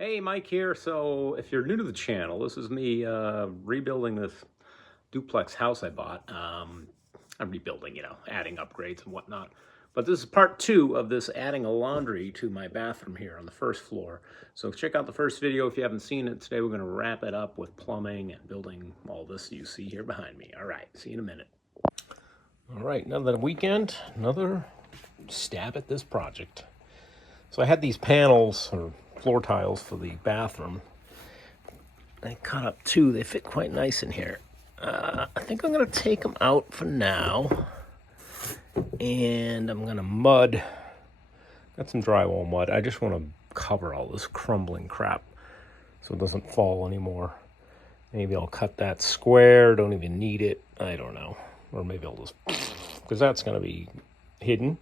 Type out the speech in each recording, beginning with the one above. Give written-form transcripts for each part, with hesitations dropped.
Hey, Mike here. So if you're new to the channel, this is me rebuilding this duplex house I bought. I'm rebuilding, adding upgrades and whatnot. But this is part 2 of this adding a laundry to my bathroom here on the first floor. So check out the first video if you haven't seen it. Today we're going to wrap it up with plumbing and building all this you see here behind me. All right, see you in a minute. All right, another weekend, another stab at this project. So I had these panels, or floor tiles, for the bathroom. I cut up 2. They fit quite nice in here. I think I'm going to take them out for now. And I'm going to mud. Got some drywall mud. I just want to cover all this crumbling crap so it doesn't fall anymore. Maybe I'll cut that square. Don't even need it. I don't know. Or maybe I'll just... because that's going to be hidden.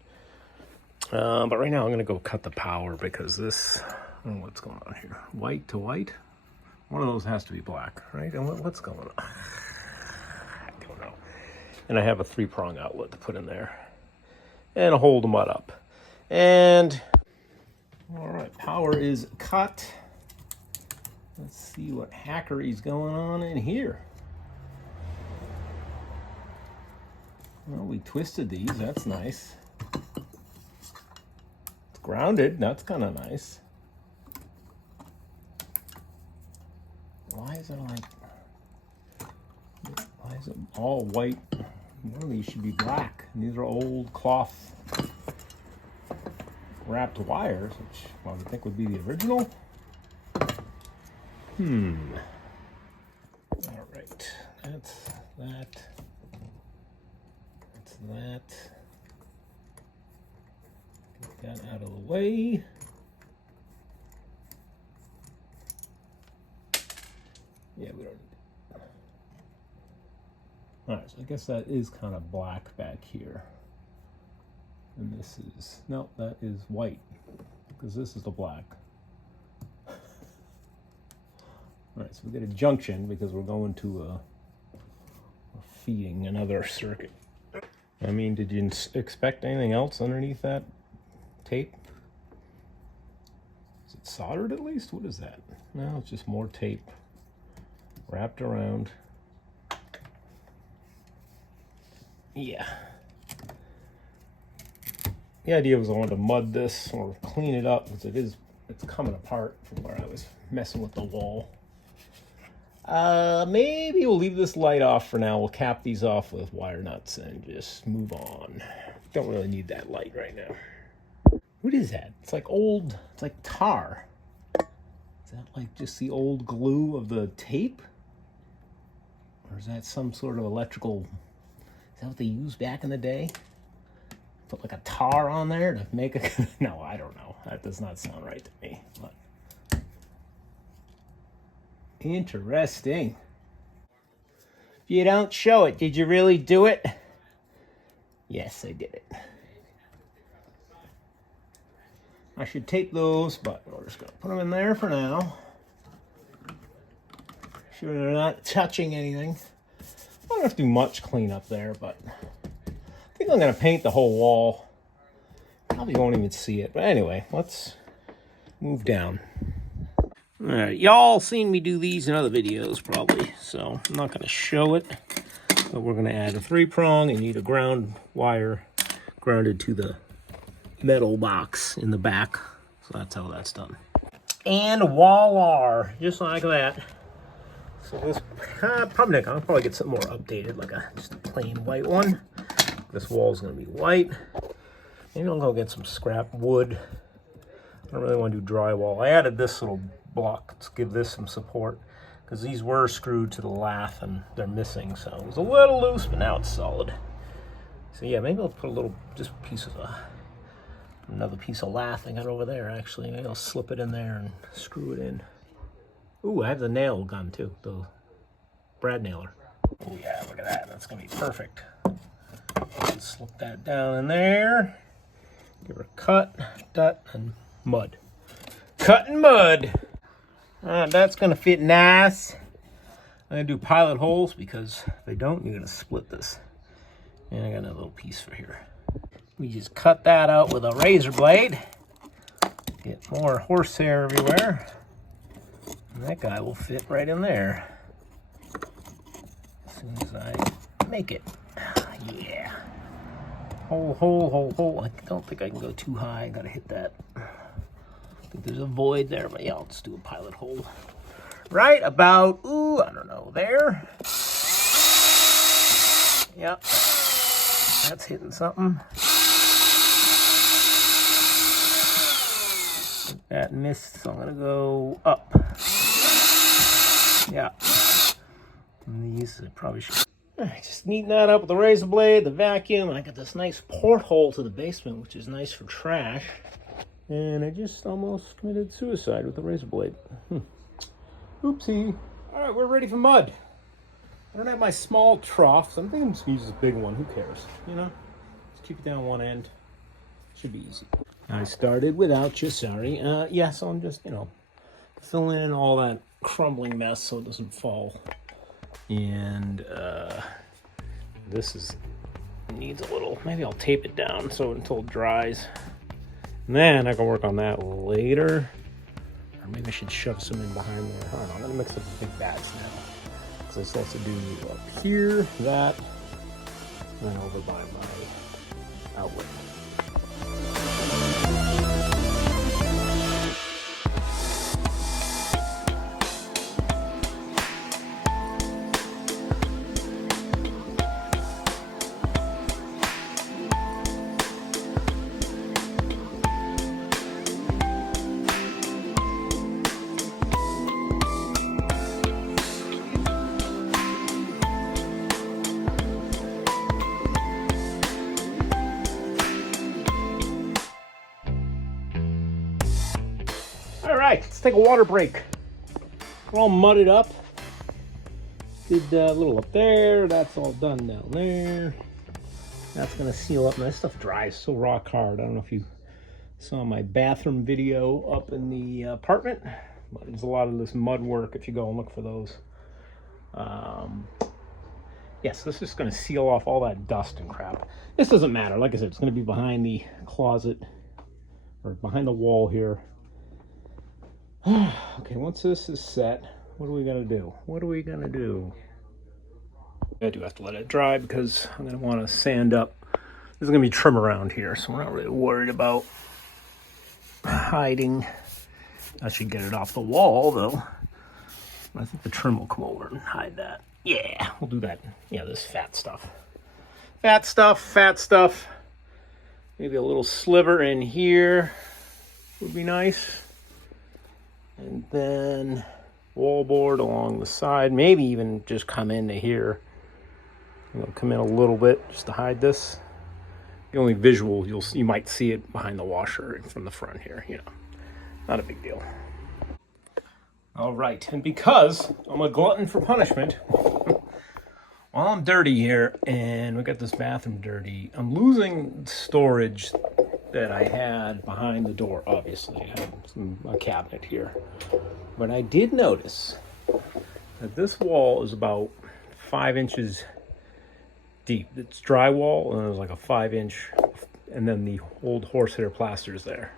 But right now I'm going to go cut the power because this... I don't know what's going on here. White to white? One of those has to be black, right? And what's going on? I don't know. And I have a 3-prong outlet to put in there. And a hole to mud up. And, all right, power is cut. Let's see what hackery's going on in here. Well, we twisted these. That's nice. It's grounded. That's kind of nice. Why is it all white? One of these should be black. And these are old cloth wrapped wires, which I would think would be the original. All right, that's that. That's that. Get that out of the way. Yeah, we don't need it. All right, so I guess that is kind of black back here. And this is, no, that is white, because this is the black. All right, so we get a junction because we're going to feeding another circuit. I mean, did you expect anything else underneath that tape? Is it soldered at least? What is that? No, it's just more tape wrapped around. Yeah. The idea was I wanted to mud this or clean it up because it's coming apart from where I was messing with the wall. Maybe we'll leave this light off for now. We'll cap these off with wire nuts and just move on. Don't really need that light right now. What is that? It's like old, it's like tar. Is that like just the old glue of the tape? Or is that some sort of electrical, is that what they used back in the day? Put like a tar on there to make a, no, I don't know. That does not sound right to me. But interesting. If you don't show it, did you really do it? Yes, I did it. I should tape those, but we're just gonna put them in there for now. Sure they're not touching anything. I don't have to do much cleanup there, but I think I'm gonna paint the whole wall. Probably won't even see it, but anyway, let's move down. All right, y'all seen me do these in other videos probably, so I'm not gonna show it, but we're gonna add a 3-prong and need a ground wire grounded to the metal box in the back. So that's how that's done. And voila, just like that. So this, I'll probably get something more updated, like just a plain white one. This wall's gonna be white. Maybe I'll go get some scrap wood. I don't really want to do drywall. I added this little block to give this some support because these were screwed to the lath and they're missing. So it was a little loose, but now it's solid. So yeah, maybe I'll put a little, just a piece of another piece of lath I got over there actually. Maybe I'll slip it in there and screw it in. Ooh, I have the nail gun too, the brad nailer. Oh yeah, look at that. That's gonna be perfect. Slip that down in there. Give her a cut, and mud. Cut and mud. That's gonna fit nice. I'm gonna do pilot holes because if they don't, you're gonna split this. And I got another little piece for here. We just cut that out with a razor blade. Get more horsehair everywhere. And that guy will fit right in there as soon as I make it. Yeah. Hole, hole, hole, hole. I don't think I can go too high. I gotta hit that. I think there's a void there, but yeah, I'll just do a pilot hole. Right about, ooh, I don't know, there. Yep. That's hitting something. That missed, so I'm gonna go up. Yeah. And these I probably should. Alright, just neaten that up with the razor blade, the vacuum, and I got this nice porthole to the basement, which is nice for trash. And I just almost committed suicide with the razor blade. Oopsie. Alright, we're ready for mud. I don't have my small trough, so I'm thinking I'm just gonna use this big one. Who cares? You know? Just keep it down one end. Should be easy. I started without you, sorry. Yeah, so I'm just, filling in all that crumbling mess so it doesn't fall. And this needs a little, maybe I'll tape it down so until it dries. And then I can work on that later. Or maybe I should shove some in behind there. I don't know, I'm gonna mix up the big batch now. So I'm supposed to do up here, that, and then over by my outlet. All right, let's take a water break. We're all mudded up. Did a little up there. That's all done down there. That's gonna seal up. And this stuff dries so rock hard. I don't know if you saw my bathroom video up in the apartment, but there's a lot of this mud work if you go and look for those. Yes, this is gonna seal off all that dust and crap. This doesn't matter. Like I said, it's gonna be behind the closet or behind the wall here. Okay, once this is set, what are we gonna do? What are we gonna do? I do have to let it dry because I'm gonna want to sand up. There's gonna be trim around here, so we're not really worried about hiding. I should get it off the wall though. I think the trim will come over and hide that. Yeah, we'll do that. Yeah, this fat stuff. Fat stuff, fat stuff. Maybe a little sliver in here would be nice. And then wallboard along the side, maybe even just come into here. Come in a little bit just to hide this. The only visual you might see it behind the washer from the front here. Not a big deal. All right, and because I'm a glutton for punishment, while I'm dirty here and we got this bathroom dirty, I'm losing storage that I had behind the door. Obviously, I have a cabinet here, but I did notice that this wall is about 5 inches deep. It's drywall, and there's like a 5-inch, and then the old horsehair plaster is there.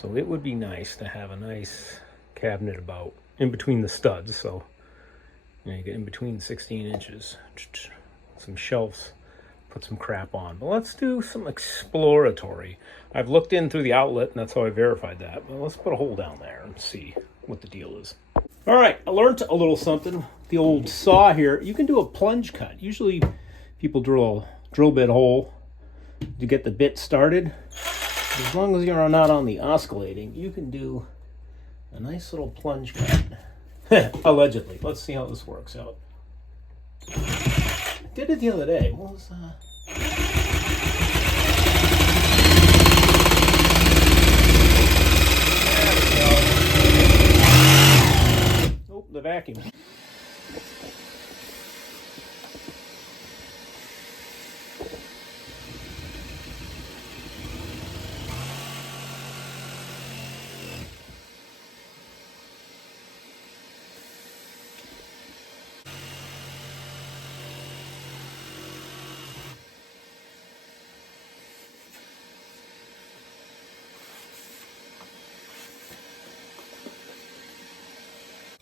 So it would be nice to have a nice cabinet about in between the studs. So you get in between 16 inches, some shelves. Put some crap on. But let's do some exploratory. I've looked in through the outlet, and that's how I verified that. But let's put a hole down there and see what the deal is. All right, I learned a little something. The old saw here, you can do a plunge cut. Usually people drill a drill bit hole to get the bit started. As long as you're not on the oscillating, you can do a nice little plunge cut. Allegedly. Let's see how this works out. I did it the other day. What was that? Oh, the vacuum.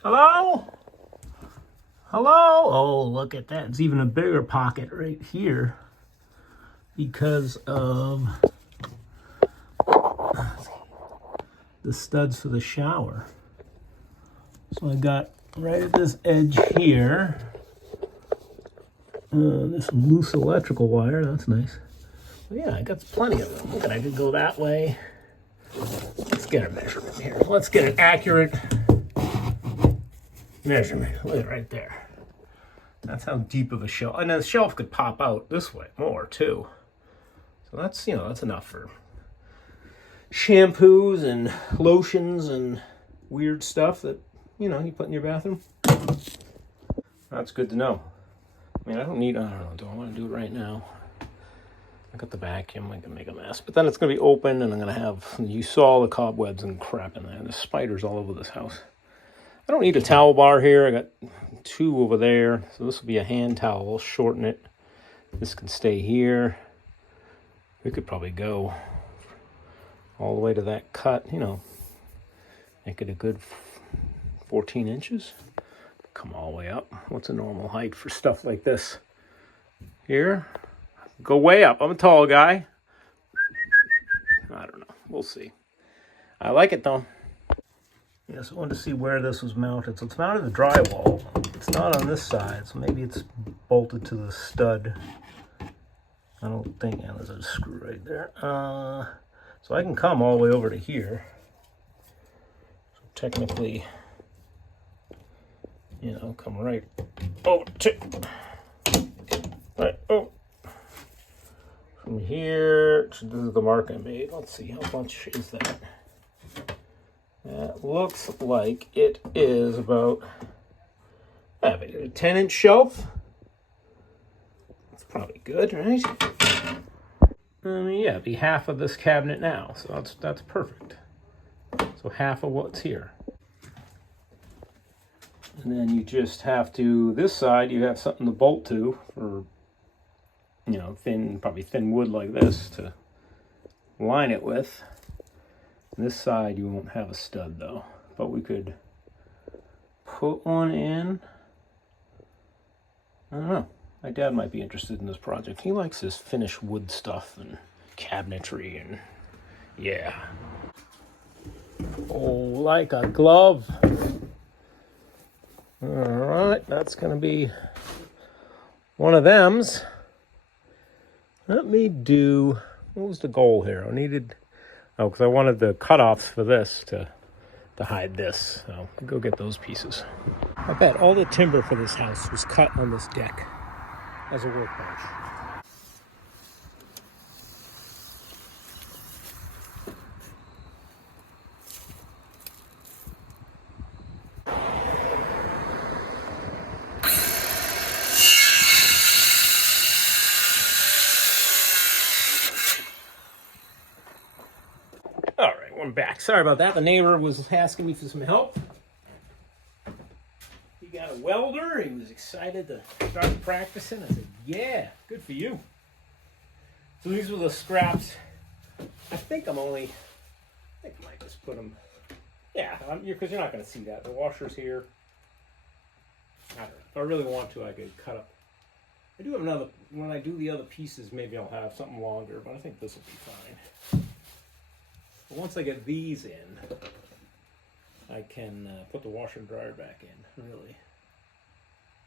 Hello? Hello? Oh, look at that. It's even a bigger pocket right here because of the studs for the shower. So I got right at this edge here, this loose electrical wire. That's nice. But yeah, I got plenty of them. Look at, I could go that way. Let's get a measurement here. Let's get an accurate measurement. Look right there. That's how deep of a shelf. And the shelf could pop out this way more too. So that's, you know, that's enough for shampoos and lotions and weird stuff that, you know, you put in your bathroom. That's good to know. I mean, I don't know, do I want to do it right now? I got the vacuum, I can make a mess. But then it's going to be open and I'm going to have, you saw the cobwebs and crap in there. There's spiders all over this house. I don't need a towel bar here. I got 2 over there. So this will be a hand towel. I'll shorten it. This can stay here. We could probably go all the way to that cut, you know, make it a good 14 inches. Come all the way up. What's a normal height for stuff like this? Here. Go way up. I'm a tall guy. I don't know. We'll see. I like it though. Yeah, so I wanted to see where this was mounted. So it's mounted to the drywall. It's not on this side, so maybe it's bolted to the stud. I don't think, yeah, there's a screw right there. So I can come all the way over to here. So technically, you know, come right over to, right, oh. From here to the mark I made. Let's see, how much is that? That looks like it is about, a 10-inch shelf. That's probably good, right? Yeah, it'd be half of this cabinet now, so that's perfect. So half of what's here. And then you just have to, this side, you have something to bolt to for, you know, probably thin wood like this to line it with. This side you won't have a stud though, but we could put one in. I don't know. My dad might be interested in this project. He likes this finished wood stuff and cabinetry and yeah. Oh, like a glove. All right, that's gonna be one of them's. Let me do, what was the goal here? I needed, because I wanted the cutoffs for this to hide this. So I'll go get those pieces. I bet all the timber for this house was cut on this deck as a workbench. All right, I'm back. Sorry about that. The neighbor was asking me for some help. He got a welder. He was excited to start practicing. I said, yeah, good for you. So these were the scraps. I think I might just put them, yeah, because you're not going to see that. The washer's here. I don't know. If I really want to, I could cut up. I do have another, when I do the other pieces, maybe I'll have something longer, but I think this will be fine. But once I get these in, I can put the washer and dryer back in, really.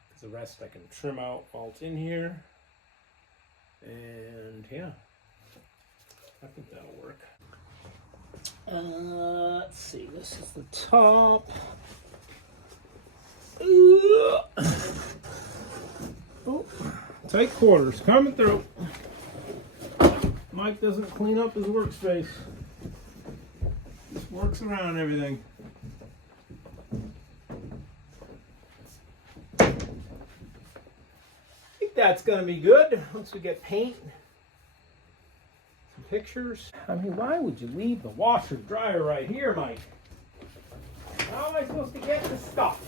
Because the rest I can trim out while it's in here. And yeah, I think that'll work. Let's see, this is the top. Oh, tight quarters, coming through. Mike doesn't clean up his workspace. Just works around everything. I think that's gonna be good once we get paint. Some pictures. I mean, why would you leave the washer and dryer right here, Mike? How am I supposed to get this stuff?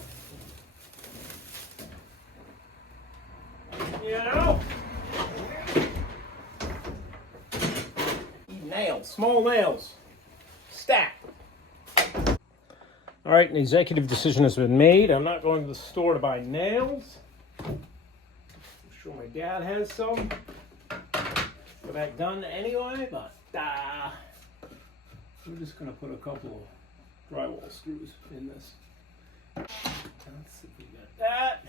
You know? Nails, small nails. Stack. All right, an executive decision has been made. I'm not going to the store to buy nails. I'm sure my dad has some for that gun anyway, but we're just going to put a couple of drywall screws in this. Let's see if we got that.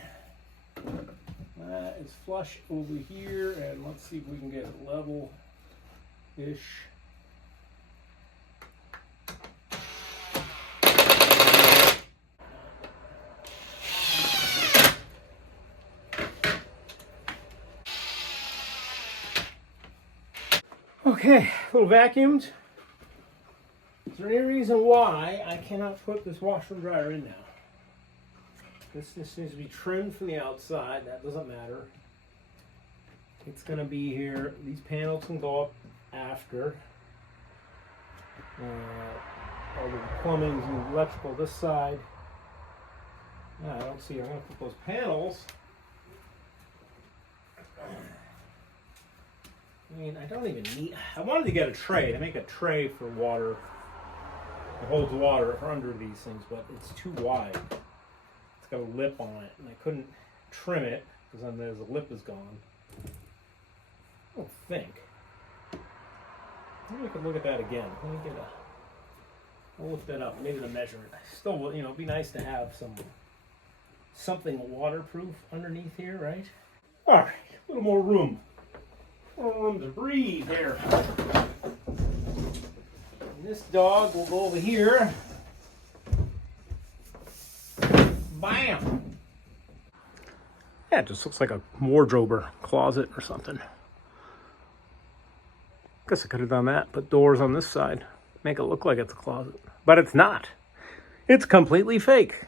That is flush over here, and let's see if we can get it level-ish. Okay, a little vacuumed. Is there any reason why I cannot put this washer and dryer in now? This needs to be trimmed from the outside. That doesn't matter. It's going to be here. These panels can go up after. All the plumbing and electrical this side. I don't see. I'm going to put those panels. I mean, I don't even need. I wanted to get a tray to make a tray for water. It holds water for under these things, but it's too wide. It's got a lip on it, and I couldn't trim it because then the lip is gone. I don't think. Maybe I could look at that again. Let me I'll look that up. Maybe the measurement. Still, it'd be nice to have something waterproof underneath here, right? All right, a little more room. More room to breathe here. And this dog will go over here. Bam! Yeah, it just looks like a wardrobe or closet or something. Guess I could have done that. Put doors on this side. Make it look like it's a closet. But it's not. It's completely fake.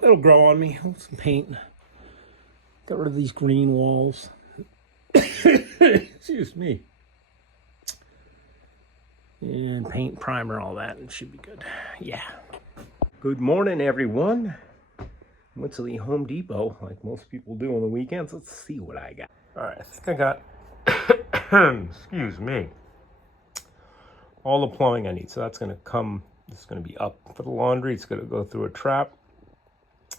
It'll grow on me. Some paint. Got rid of these green walls. Excuse me. And paint, primer, all that. It should be good. Yeah. Good morning, everyone. Went to the Home Depot, like most people do on the weekends. Let's see what I got. All right, I think I got, excuse me, all the plumbing I need. So that's going to come, it's going to be up for the laundry. It's going to go through a trap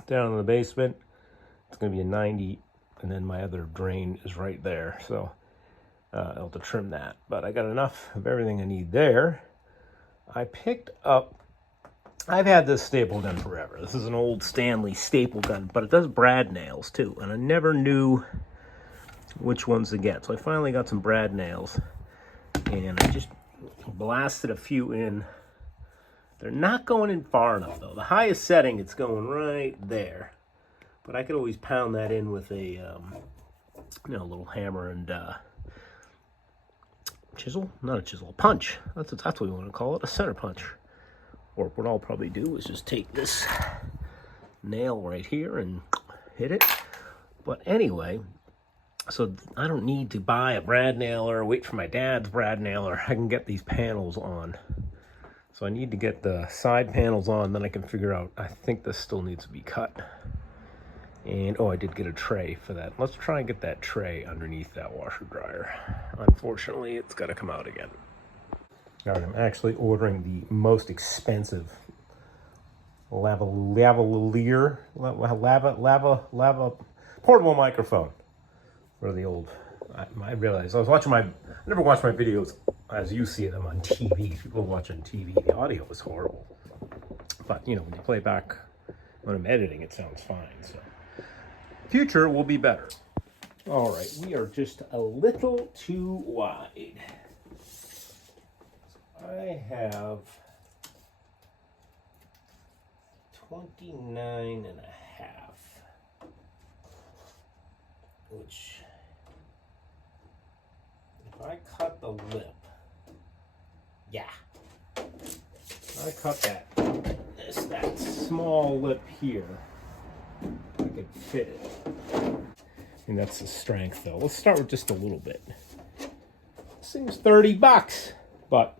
down in the basement. It's going to be a 90, and then my other drain is right there. So I'll have to trim that. But I got enough of everything I need there. I picked up, I've had this staple gun forever. This is an old Stanley staple gun, but it does brad nails too. And I never knew which ones to get. So I finally got some brad nails. And I just blasted a few in. They're not going in far enough though. The highest setting, it's going right there. But I could always pound that in with a little hammer and chisel? Not a chisel, a punch. That's what we want to call it, a center punch. Or what I'll probably do is just take this nail right here and hit it. But anyway, so I don't need to buy a brad nailer or wait for my dad's brad nailer. I can get these panels on. So I need to get the side panels on, then I can figure out, I think this still needs to be cut. And, I did get a tray for that. Let's try and get that tray underneath that washer dryer. Unfortunately, it's got to come out again. All right, I'm actually ordering the most expensive lavalier portable microphone for the old. I realized I never watched my videos as you see them on TV. People watching TV, the audio is horrible. But when you play back when I'm editing, it sounds fine. So future will be better. All right, we are just a little too wide. I have 29 and a half, which if I cut the lip, I cut that small lip here, I could fit it. And that's the strength though. Let's start with just a little bit. This thing's $30, but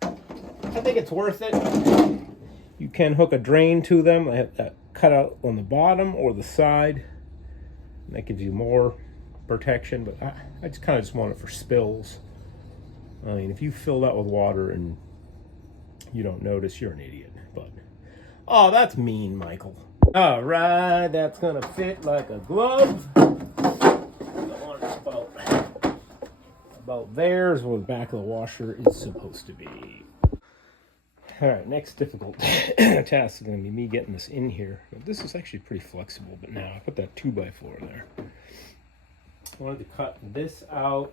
I think it's worth it. You can hook a drain to them. I have that cut out on the bottom or the side. And that gives you more protection, but I just want it for spills. I mean, if you fill that with water and you don't notice, you're an idiot. But, oh, that's mean, Michael. All right, that's gonna fit like a glove. About there's where the back of the washer is supposed to be. All right, next difficult task is going to be me getting this in here. This is actually pretty flexible, but now I put that 2x4 there. I wanted to cut this out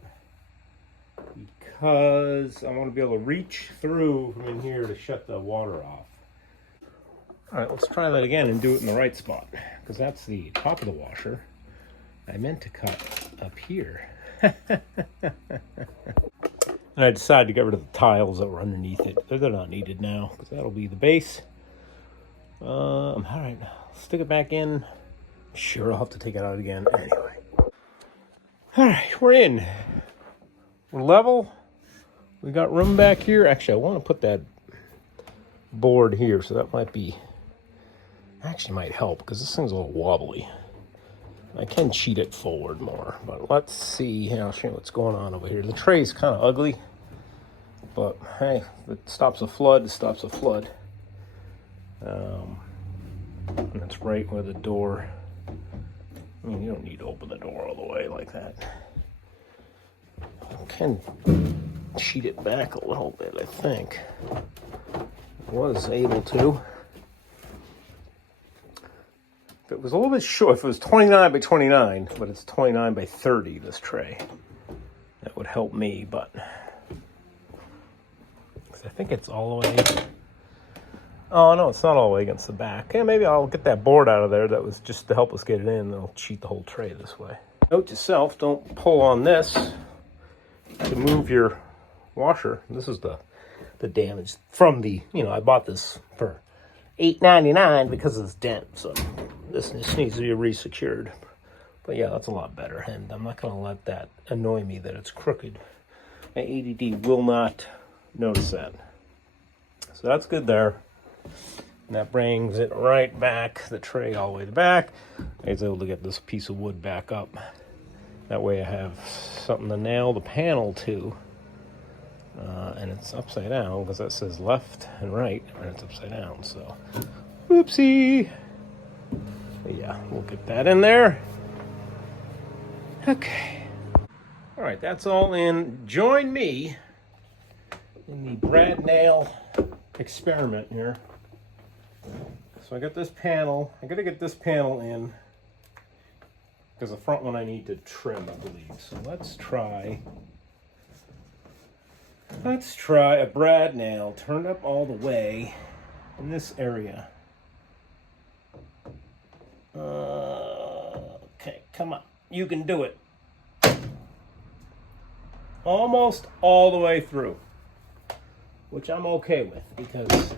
because I want to be able to reach through from in here to shut the water off. All right, let's try that again and do it in the right spot, because that's the top of the washer. I meant to cut up here. And I decided to get rid of the tiles that were underneath it. They're not needed now, because that'll be the base. All right, stick it back in. Sure, I'll have to take it out again anyway. All right, we're in. We're level. We got room back here. Actually, I want to put that board here, so that might help, because this thing's a little wobbly. I can cheat it forward more, but let's see. I'll show you what's going on over here. The tray's kind of ugly, but hey, if it stops a flood, it stops a flood. And that's right where the door, I mean, you don't need to open the door all the way like that. I can cheat it back a little bit, I think. Was able to. If it was a little bit short, if it was 29 by 29, but it's 29 by 30, this tray, that would help me, but I think it's all the way. Oh, no, it's not all the way against the back. Yeah, maybe I'll get that board out of there that was just to help us get it in, and I'll cheat the whole tray this way. Note to self, don't pull on this to move your washer. This is the damage from the, I bought this for $8.99 because of this dent, so this needs to be re-secured. But yeah, that's a lot better, and I'm not going to let that annoy me that it's crooked. My ADD will not notice that. So that's good there. And that brings it right back, the tray all the way to the back. I was able to get this piece of wood back up. That way I have something to nail the panel to. And it's upside down because that says left and right, and it's upside down, so oopsie. But yeah, we'll get that in there. Okay. All right, that's all in. Join me in the brad nail experiment here. So I got this panel. I got to get this panel in because the front one I need to trim, I believe. So let's try a brad nail turned up all the way in this area. Okay, come on. You can do it. Almost all the way through, which I'm okay with because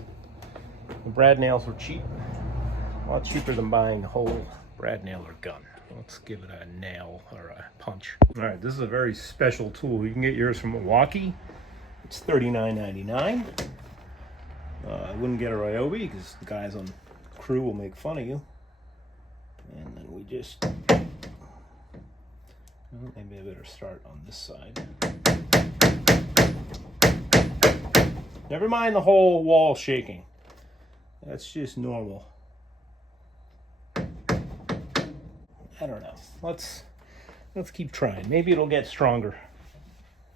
the brad nails were cheap. A lot cheaper than buying a whole brad nail or gun. Let's give it a nail or a punch. All right, this is a very special tool. You can get yours from Milwaukee. It's $39.99. I wouldn't get a Ryobi because the guys on crew will make fun of you. And then we just, well, maybe I better start on this side. Never mind the whole wall shaking. That's just normal. I don't know. Let's keep trying. Maybe it'll get stronger.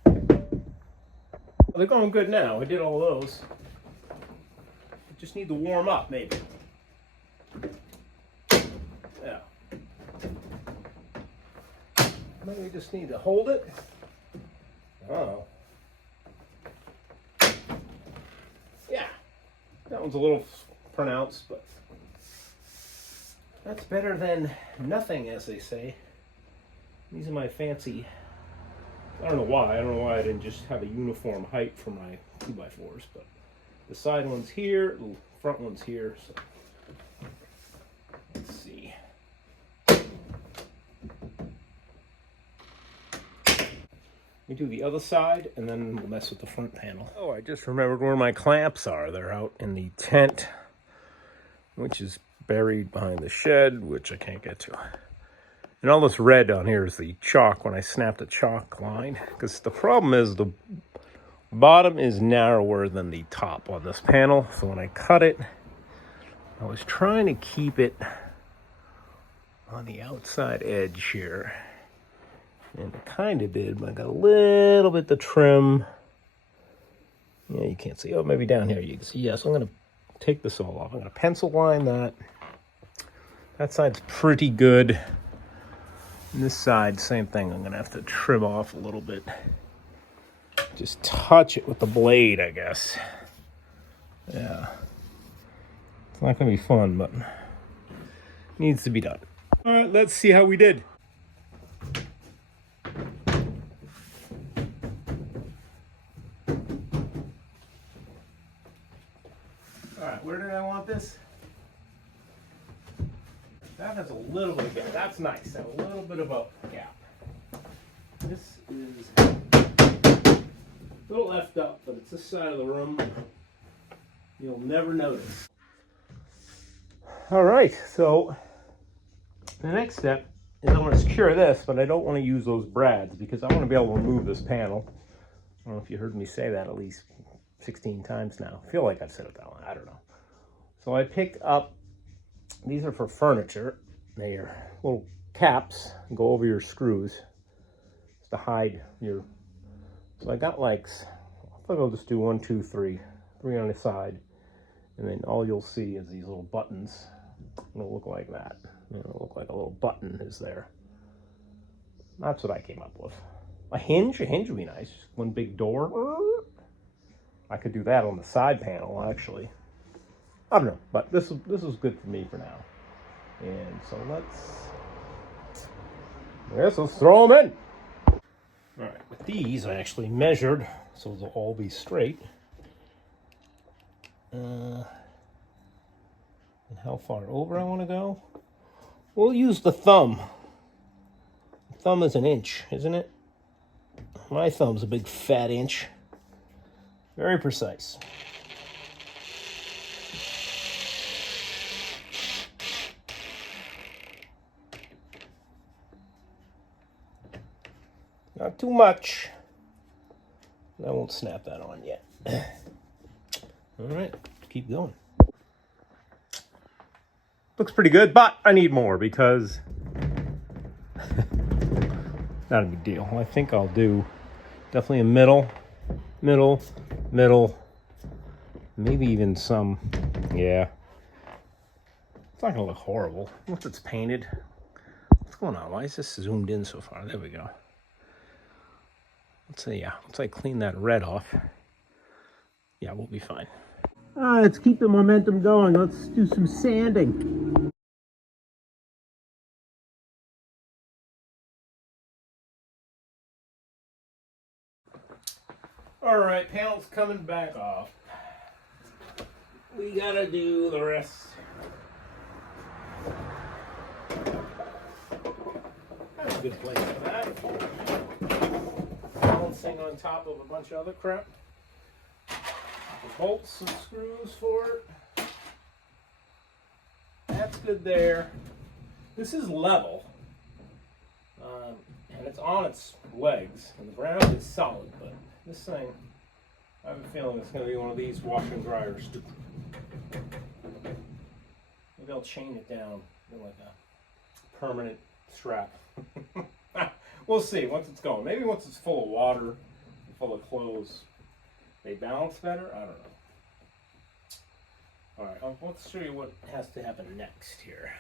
Well, they're going good now. I did all those. I just need to warm up, maybe. Yeah. Maybe we just need to hold it. Oh. Yeah. That one's a little pronounced, but that's better than nothing, as they say. These are my fancy. I don't know why. I don't know why I didn't just have a uniform height for my 2x4s, but the side one's here, the front one's here. So let's see. We do the other side, and then we'll mess with the front panel. Oh, I just remembered where my clamps are. They're out in the tent, which is buried behind the shed, which I can't get to. And all this red on here is the chalk when I snap the chalk line. Because the problem is the Bottom is narrower than the top on this panel, so when I cut it, I was trying to keep it on the outside edge here. And I kind of did, but I got a little bit to trim. Yeah, you can't see. Oh, maybe down here you can see. Yes, I'm going to take this all off. I'm going to pencil line that. That side's pretty good. And this side, same thing. I'm going to have to trim off a little bit. Just touch it with the blade, I guess. Yeah. It's not going to be fun, but it needs to be done. All right, let's see how we did. All right, where did I want this? That has a little bit of gap. That's nice. A little bit of a gap. This is a little left up, but it's this side of the room. You'll never notice. All right, so the next step is I want to secure this, but I don't want to use those brads because I want to be able to remove this panel. I don't know if you heard me say that at least 16 times now. I feel like I've said it that long. I don't know. So I picked up, these are for furniture. They are little caps, go over your screws just to hide your, so I got like, I think I'll just do 1, 2, 3 on the side. And then all you'll see is these little buttons. It'll look like that. It'll look like a little button is there. That's what I came up with. A hinge would be nice. One big door. I could do that on the side panel, actually. I don't know, but this is good for me for now. And so let's throw them in. All right, with these I actually measured, so they'll all be straight. And how far over I want to go? We'll use the thumb. The thumb is 1 inch, isn't it? My thumb's a big fat inch. Very precise. Not too much. I won't snap that on yet. All right, keep going. Looks pretty good, but I need more because not a big deal. I think I'll do definitely a middle, maybe even some, yeah. It's not gonna look horrible once it's painted. What's going on? Why is this zoomed in so far? There we go. Let's see, yeah, once I clean that red off, yeah, we'll be fine. Let's keep the momentum going. Let's do some sanding. All right, panel's coming back off. We gotta do the rest. That's a good place for that. Balancing on top of a bunch of other crap. Bolts and screws for it. That's good there. This is level. And it's on its legs. And the ground is solid, but this thing, I have a feeling it's going to be one of these wash and dryers. Maybe I'll chain it down like a permanent strap. We'll see once it's going. Maybe once it's full of water, full of clothes, they balance better? I don't know. All right, let's show you what has to happen next here.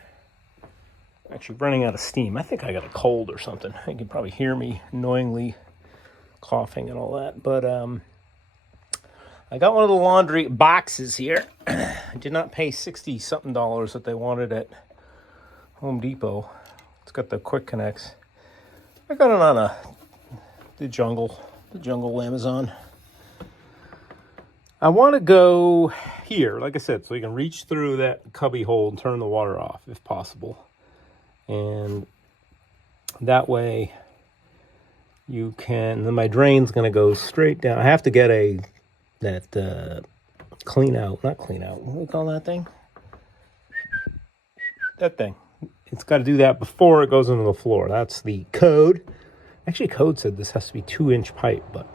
Actually running out of steam. I think I got a cold or something. You can probably hear me annoyingly coughing and all that. But I got one of the laundry boxes here. I did not pay $60-something that they wanted at Home Depot. It's got the quick connects. I got it on the jungle Amazon. I want to go here, like I said, so you can reach through that cubby hole and turn the water off if possible. And that way you can, then my drain's going to go straight down. I have to get not clean out, what do we call that thing? That thing. It's got to do that before it goes into the floor. That's the code. Actually, code said this has to be 2-inch pipe, but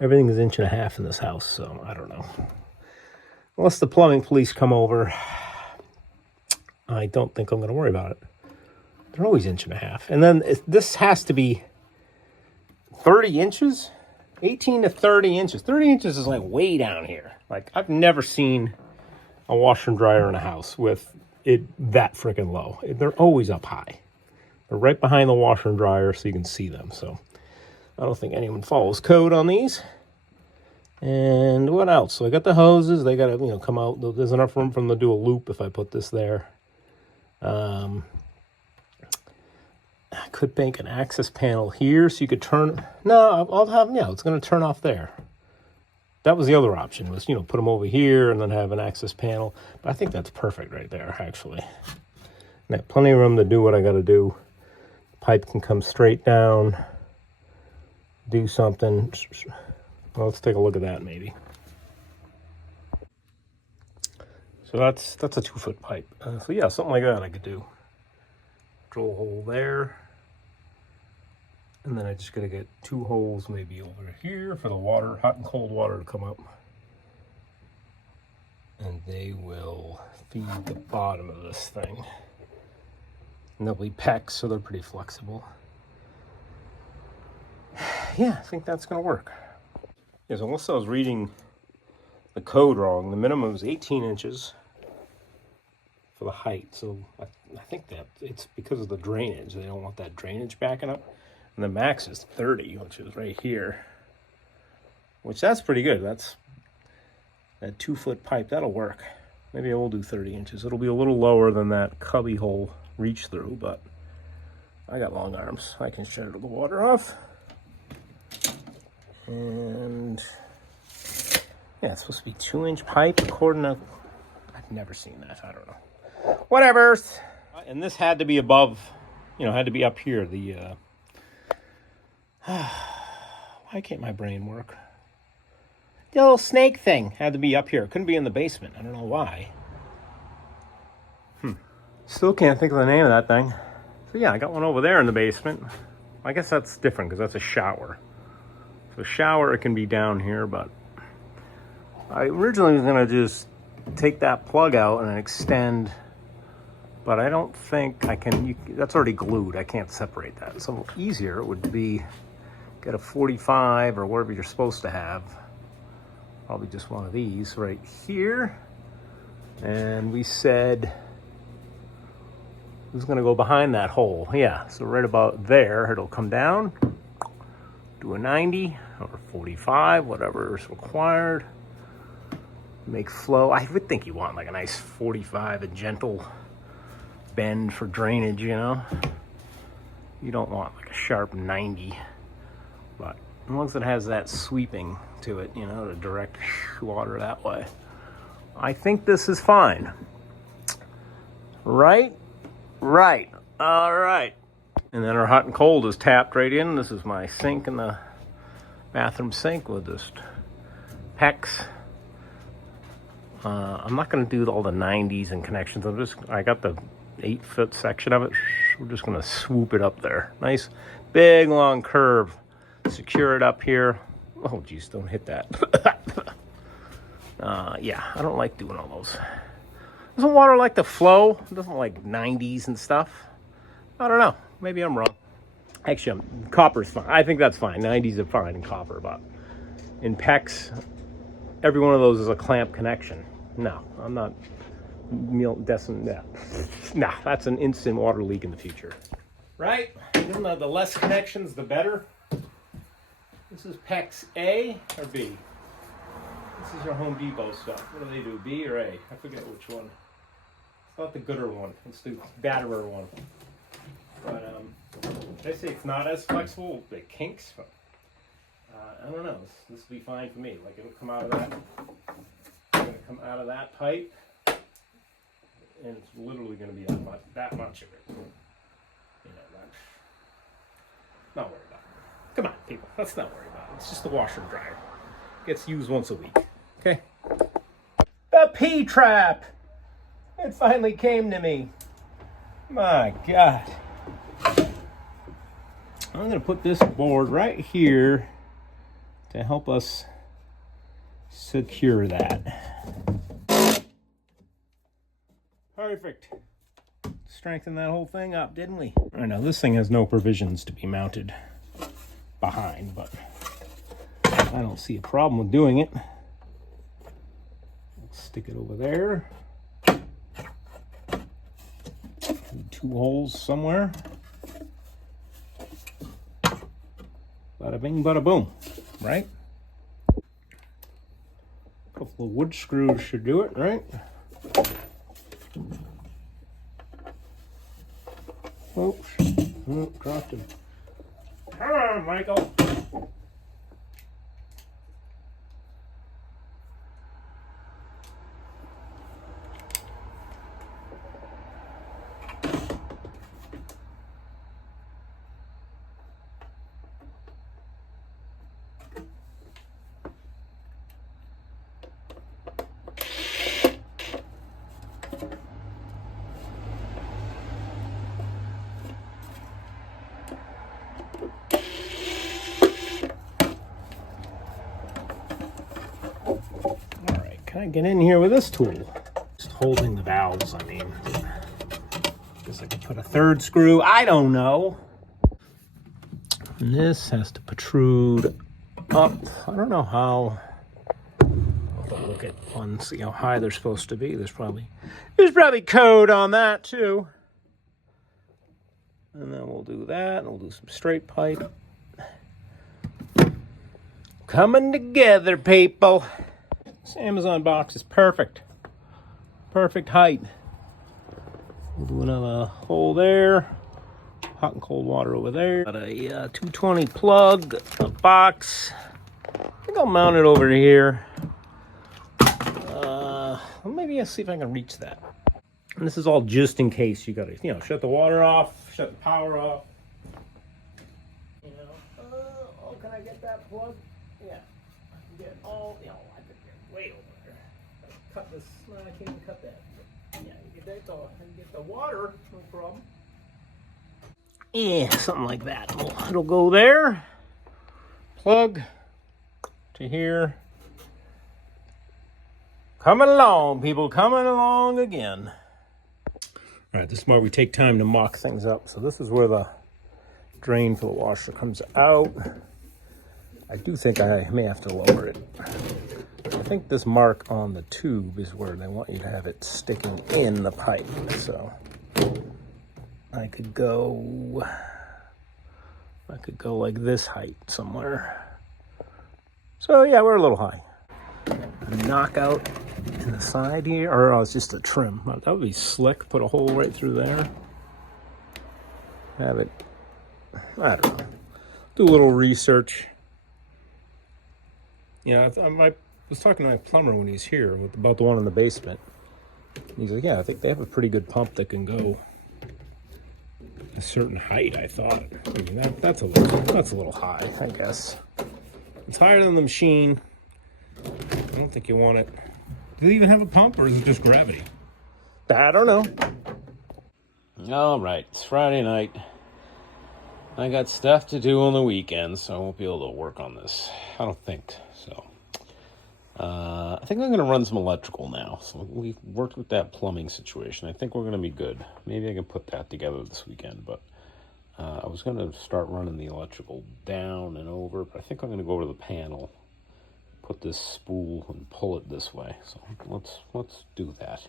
Everything is 1.5 inches in this house, so I don't know. Unless the plumbing police come over, I don't think I'm going to worry about it. They're always 1.5 inches. And then this has to be 30 inches? 18 to 30 inches. 30 inches is like way down here. Like, I've never seen a washer and dryer in a house with it that freaking low. They're always up high. They're right behind the washer and dryer so you can see them. So I don't think anyone follows code on these. And what else? So I got the hoses. They got to, come out. There's enough room for them to do a loop if I put this there. I could make an access panel here so you could turn. No, I'll have, it's going to turn off there. That was the other option, was, put them over here and then have an access panel. But I think that's perfect right there, actually. And I have plenty of room to do what I got to do. Pipe can come straight down, do something. Well, let's take a look at that maybe. So that's a 2-foot pipe. So yeah, something like that I could do. Drill a hole there. And then I just gotta get 2 holes maybe over here for the water, hot and cold water to come up. And they will feed the bottom of this thing. And they'll be PEX, so they're pretty flexible. Yeah, I think that's gonna work. Yeah, so unless I was reading the code wrong, the minimum is 18 inches for the height. So I think that it's because of the drainage. They don't want that drainage backing up. And the max is 30, which is right here. Which that's pretty good. That's that 2-foot pipe. That'll work. Maybe I will do 30 inches. It'll be a little lower than that cubby hole reach through, but I got long arms. I can shut the water off. And yeah, it's supposed to be 2-inch pipe according to, I've never seen that. I don't know. Whatever. And this had to be above, had to be up here. The why can't my brain work? The little snake thing had to be up here. It couldn't be in the basement. I don't know why. Still can't think of the name of that thing. So yeah, I got one over there in the basement. I guess that's different because that's a shower. So shower, it can be down here, but I originally was gonna just take that plug out and extend, but I don't think I can, that's already glued. I can't separate that. So easier would be get a 45 or whatever you're supposed to have. Probably just one of these right here. And we said, who's gonna go behind that hole? Yeah, so right about there, it'll come down, do a 90 or 45, whatever is required. Make flow. I would think you want like a nice 45, a gentle bend for drainage, You don't want like a sharp 90, but as long as it has that sweeping to it, to direct water that way. I think this is fine. Right? Right. All right. And then our hot and cold is tapped right in. This is my sink in the bathroom sink with this PEX. I'm not going to do all the 90s and connections. I got the 8-foot section of it. We're just going to swoop it up there. Nice, big, long curve. Secure it up here. Oh, geez, don't hit that. Yeah, I don't like doing all those. Doesn't water like to flow? It doesn't like 90s and stuff? I don't know. Maybe I'm wrong. Actually, copper's fine. I think that's fine. 90s are fine in copper, but in PEX, every one of those is a clamp connection. No, I'm not Nah, that's an instant water leak in the future. Right? The less connections, the better. This is PEX A or B? This is your Home Depot stuff. What do they do, B or A? I forget which one. It's not the gooder one. It's the badderer one. But they say it's not as flexible. It kinks. But, I don't know. This will be fine for me. Like, it'll come out of that. It's going to come out of that pipe. And it's literally going to be that much of it. Not worried about it. Come on, people. Let's not worry about it. It's just a washer and dryer. Gets used once a week. Okay? The P-trap! It finally came to me. My God. I'm going to put this board right here to help us secure that. Perfect. Strengthen that whole thing up, didn't we? I know this thing has no provisions to be mounted behind, but I don't see a problem with doing it. Let's stick it over there. Two holes somewhere. Bada bing, bada boom, right? A couple of wood screws should do it, right? Oops, oh, dropped him. Come on, Michael. Can I get in here with this tool? Just holding the valves, I mean. Guess I could put a third screw. I don't know. And this has to protrude up. I don't know how. I'll have to look at one, see how high they're supposed to be. There's probably code on that too. And then we'll do that. And we'll do some straight pipe. Coming together, people. This Amazon box is perfect. Perfect height. We'll do another hole there. Hot and cold water over there. Got a 220 plug, a box. I think I'll mount it over here. Maybe I'll see if I can reach that. And this is all just in case you gotta, shut the water off, shut the power off. Oh, can I get that plug? Yeah. I can get all, I could get way over there. Cut this, no, I can't even cut that. Yeah, you get the water, no problem. Yeah, something like that. It'll go there. Plug to here. Coming along, people, coming along again. All right, this is why we take time to mock things up. So this is where the drain for the washer comes out. I do think I may have to lower it. I think this mark on the tube is where they want you to have it sticking in the pipe. So I could go like this height somewhere. So yeah, we're a little high. Knockout in the side here, or it's just a trim. That would be slick. Put a hole right through there. Have it, I don't know. Do a little research. I was talking to my plumber when he's here about the one in the basement. He's like, yeah, I think they have a pretty good pump that can go a certain height, I thought. I mean, that's a little high, I guess. It's higher than the machine. I don't think you want it. Do they even have a pump, or is it just gravity? I don't know. All right, it's Friday night. I got stuff to do on the weekend, so I won't be able to work on this. I don't think so. I think I'm going to run some electrical now. So we've worked with that plumbing situation. I think we're going to be good. Maybe I can put that together this weekend, but I was going to start running the electrical down and over, but I think I'm going to go to the panel, put this spool and pull it this way. So let's do that.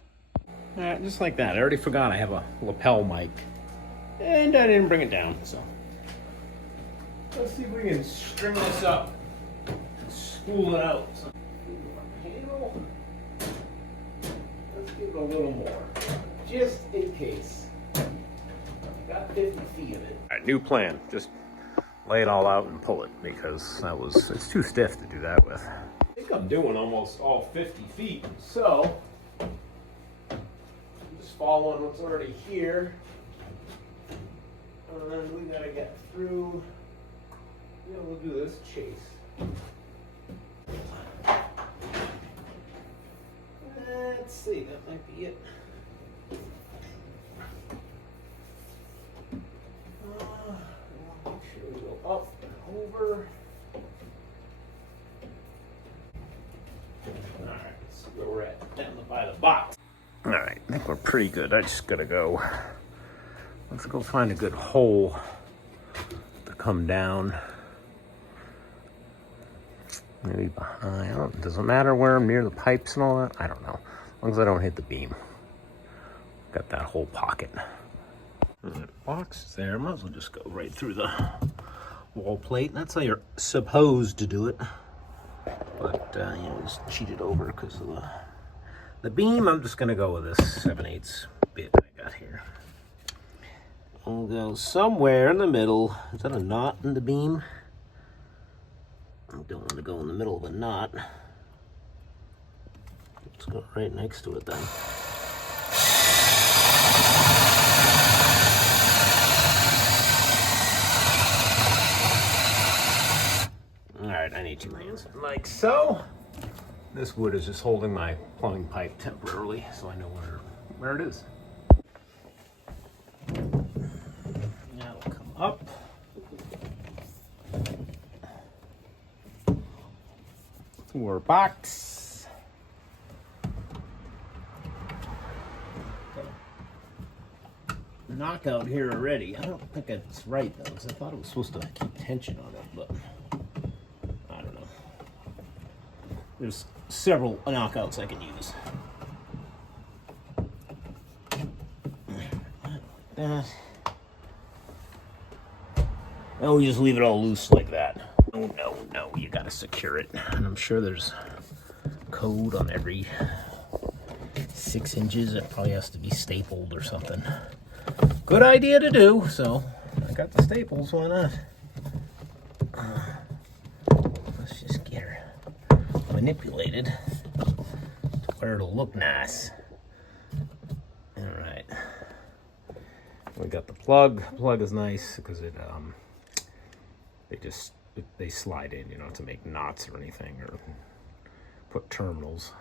All right, just like that. I already forgot I have a lapel mic, and I didn't bring it down. So let's see if we can string this up and spool it out. So, let's give it a little more, just in case. Got 50 feet of it. All right, new plan. Just lay it all out and pull it, because it's too stiff to do that with. I think I'm doing almost all 50 feet, so I'm just following what's already here. And then we gotta get through. We'll do this chase. Let's see, that might be it. Make sure we go up and over. we're pretty good. I just gotta go. Let's go find a good hole to come down. Maybe behind. It doesn't matter where I'm near the pipes and all that. I don't know. As long as I don't hit the beam. Got that whole pocket. That box is there. Might as well just go right through the wall plate. That's how you're supposed to do it. But you know, just cheat it over because of the beam. I'm just gonna go with this 7/8 bit I got here. I'll go somewhere in the middle. Is that a knot in the beam? I don't want to go in the middle of a knot. Let's go right next to it then. Alright, I need 2 hands. Like so. This wood is just holding my plumbing pipe temporarily, so I know where it is. Now we'll come up. To our box. Knockout here already. I don't think it's right though, because I thought it was supposed to keep tension on it, but I don't know. There's several knockouts I can use. Oh, we just leave it all loose like that. Oh, no, you gotta secure it. And I'm sure there's code on every 6 inches. It probably has to be stapled or something. Good idea to do, so I got the staples, why not? Let's just get her manipulated to where it'll look nice. Alright. We got the plug. Plug is nice because it they slide in, you know, to make knots or anything, or put terminals.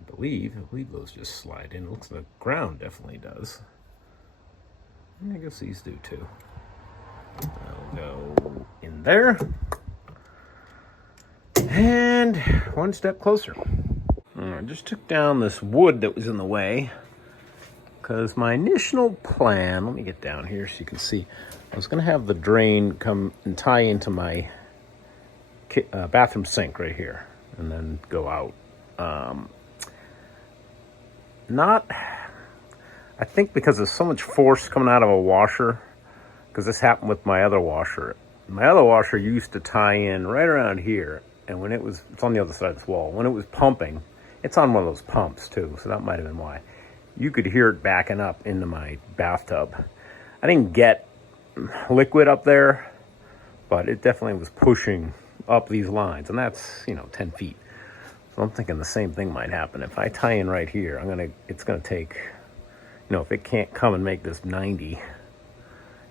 I believe those just slide in. It looks like the ground definitely does. I guess these do too. I'll go in there. And 1 step closer. I just took down this wood that was in the way, because my initial plan, let me get down here so you can see, I was going to have the drain come and tie into my bathroom sink right here and then go out. I think because there's so much force coming out of a washer, because this happened with my other washer. My other washer used to tie in right around here, and when it's on the other side of this wall, when it was pumping, it's on one of those pumps too, so that might have been why. You could hear it backing up into my bathtub. I didn't get liquid up there, but it definitely was pushing up these lines, and that's, 10 feet. So I'm thinking the same thing might happen. If I tie in right here, it's gonna take, if it can't come and make this 90,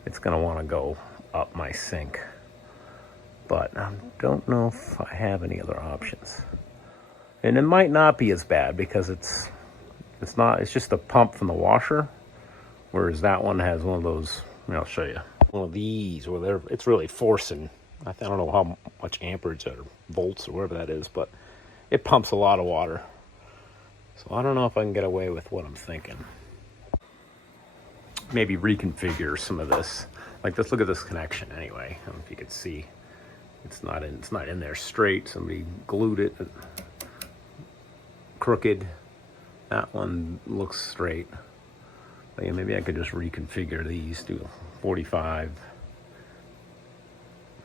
it's gonna wanna go up my sink. But I don't know if I have any other options. And it might not be as bad because it's just a pump from the washer, whereas that one has one of those, I'll show you. One of these where it's really forcing. I don't know how much amperage or volts or whatever that is, but it pumps a lot of water. So I don't know if I can get away with what I'm thinking. Maybe reconfigure some of this. Like, let's look at this connection anyway. I don't know if you can see. It's not in there straight. Somebody glued it crooked. That one looks straight. But yeah, maybe I could just reconfigure these, do 45.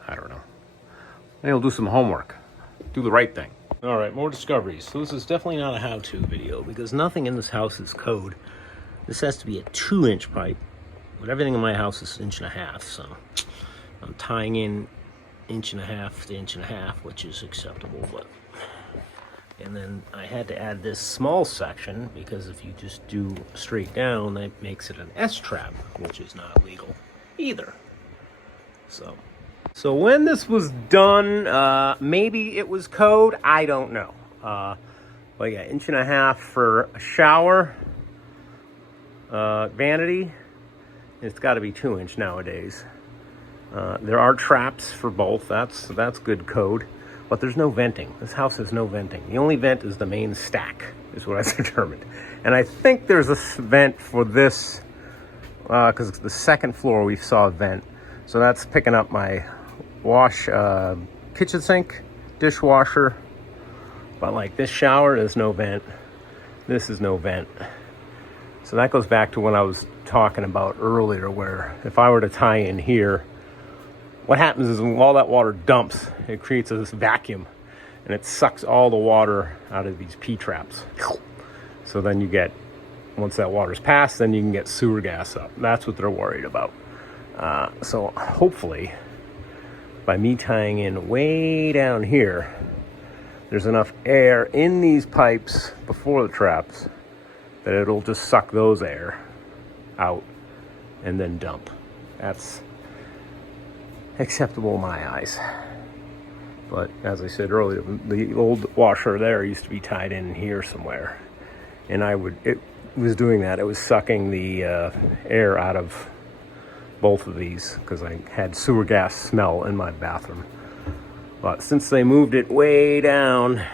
I don't know. Maybe I'll do some homework. Do the right thing. All right, more discoveries. So this is definitely not a how-to video because nothing in this house is code. This has to be a 2-inch pipe, but everything in my house is 1.5 inches. So I'm tying in 1.5 to 1.5 inches, which is acceptable. And then I had to add this small section because if you just do straight down, that makes it an S-trap, which is not legal either. So when this was done, maybe it was code, I don't know. But yeah, 1.5 inches for a shower vanity. It's got to be 2-inch nowadays. There are traps for both. That's good code. but there's no venting. This house has no venting. The only vent is the main stack, is what I've determined. And I think there's a vent for this, because the second floor we saw a vent. So that's picking up my kitchen sink, dishwasher. But like this shower, there's no vent. This is no vent. So that goes back to what I was talking about earlier, where if I were to tie in here, what happens is when all that water dumps, it creates this vacuum and it sucks all the water out of these P-traps. So then you get, once that water's passed, then you can get sewer gas up. That's what they're worried about. So hopefully, by me tying in way down here, there's enough air in these pipes before the traps that it'll just suck those air out and then dump. That's acceptable in my eyes. But as I said earlier, the old washer there used to be tied in here somewhere. And it was doing that. It was sucking the air out of both of these because I had sewer gas smell in my bathroom. But since they moved it way down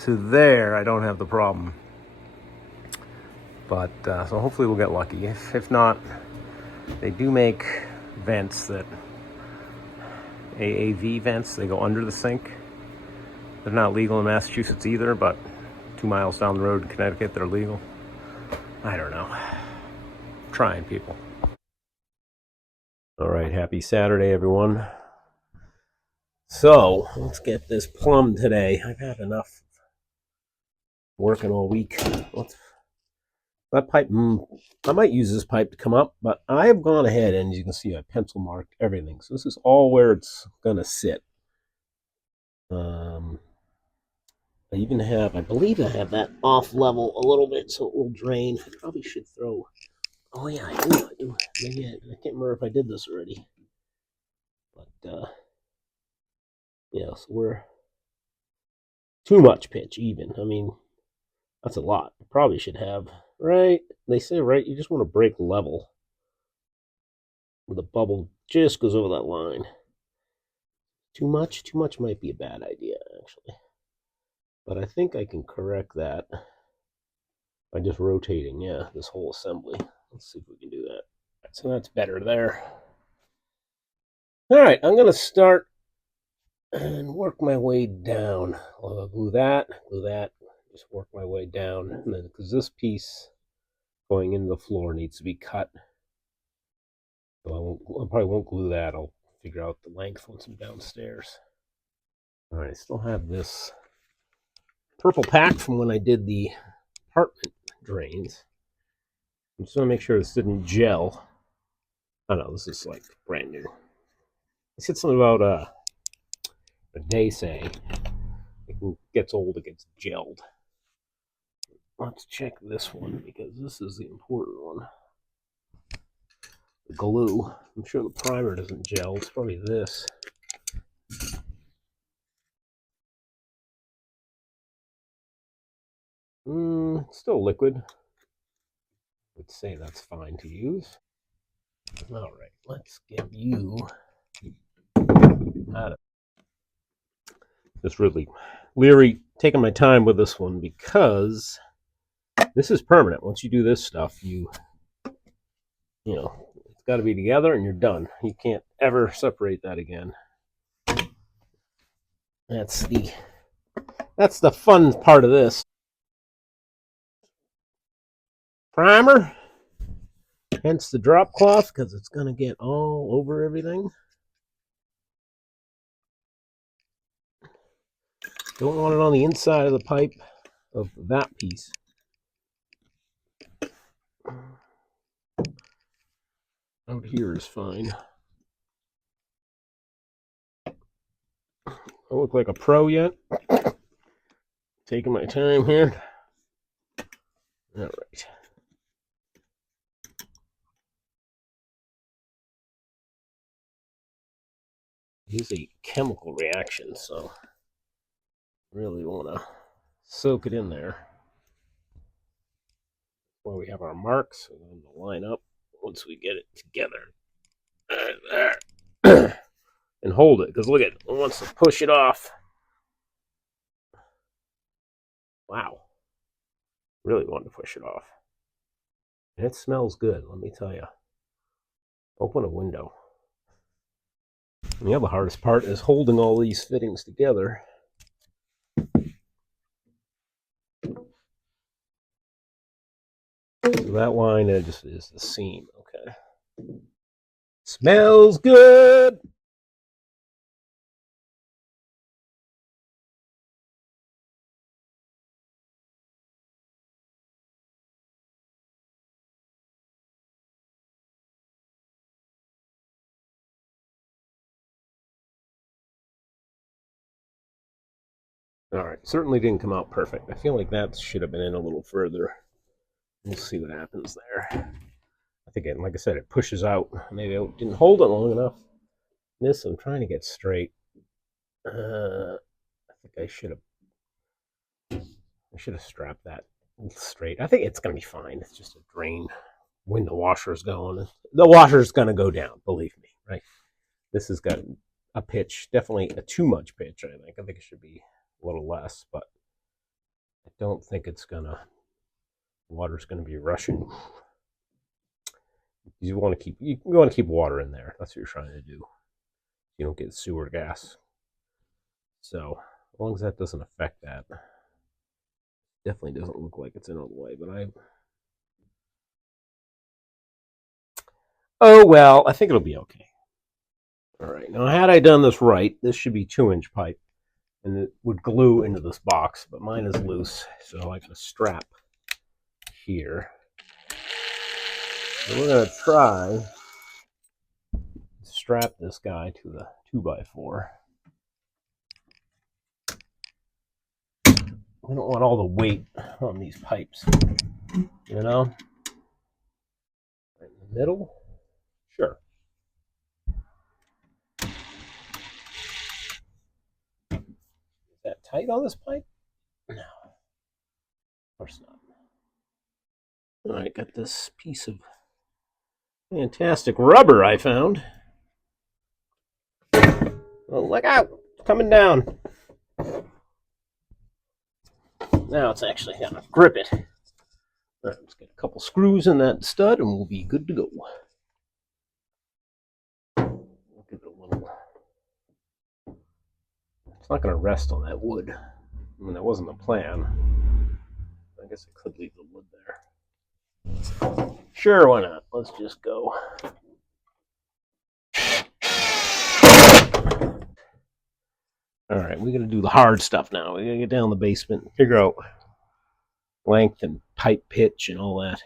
to there, I don't have the problem. But so hopefully we'll get lucky. If not, they do make vents that AAV vents. They go under the sink. They're not legal in Massachusetts either, but 2 miles down the road in Connecticut, they're legal. I don't know. Trying, people. All right, happy Saturday, everyone. So let's get this plumbed today. I've had enough working all week. That pipe, I might use this pipe to come up, but I have gone ahead and, as you can see, I pencil marked everything. So this is all where it's going to sit. I believe I have that off level a little bit so it will drain. I probably should throw, oh yeah, I do. Maybe I can't remember if I did this already. But, yeah, so we're too much pitch even. I mean, that's a lot. I probably should have, right? They say, right, you just want to break level. The bubble just goes over that line. Too much? Too much might be a bad idea, actually. But I think I can correct that by just rotating, this whole assembly. Let's see if we can do that. So that's better there. All right, I'm going to start and work my way down. I'll glue that, just work my way down. And then, because this piece going into the floor needs to be cut. So I probably won't glue that. I'll figure out the length once I'm downstairs. All right, I still have this purple pack from when I did the apartment drains. I'm just going to make sure this didn't gel. Oh no, this is like brand new. I said something about they say it gets old, it gets gelled. Let's check this one because this is the important one. The glue. I'm sure the primer doesn't gel. It's probably this. Still liquid. Let's say that's fine to use. All right, let's give you out of this. Really leery taking my time with this one because this is permanent. Once you do this stuff, you know, it's got to be together and you're done. You can't ever separate that again. That's the fun part of this. Primer, hence the drop cloth, because it's going to get all over everything. Don't want it on the inside of the pipe of that piece. Out here is fine. I look like a pro yet. Taking my time here. All right. It's a chemical reaction, so really want to soak it in there. Where we have our marks, we're going to line up once we get it together. There. and hold it, because look at it, it wants to push it off. Wow. Really wanted to push it off. And it smells good, let me tell you. Open a window. And the other hardest part is holding all these fittings together. So that line just is the seam. Okay. Smells good. All right, certainly didn't come out perfect. I feel like that should have been in a little further. We'll see what happens there. I think, like I said, it pushes out. Maybe I didn't hold it long enough. This I'm trying to get straight. I think I should have strapped that straight. I think it's gonna be fine. It's just a drain when the washer's going. The washer's gonna go down. Believe me, right? This has got a pitch, definitely a too much pitch. I think it should be a little less, but I don't think it's gonna. Water's gonna be rushing. You want to keep water in there. That's what you're trying to do. You don't get sewer gas. So as long as that doesn't affect that, definitely doesn't look like it's in all the way. But oh well, I think it'll be okay. All right. Now, had I done this right, this should be 2-inch pipe, and it would glue into this box. But mine is loose, so I got a strap here. So we're gonna try to strap this guy to the 2x4. We don't want all the weight on these pipes, you know? Right in the middle? Sure. Is that tight on this pipe? No. Of course not. All right, got this piece of fantastic rubber I found. Oh, look out! It's coming down. Now it's actually gonna grip it. All right, let's get a couple screws in that stud and we'll be good to go. We'll give it a little. It's not gonna rest on that wood. I mean, that wasn't the plan. I guess I could leave the wood there. Sure, why not? Let's just go. All right, we're gonna do the hard stuff now. We're gonna get down the basement and figure out length and pipe pitch and all that.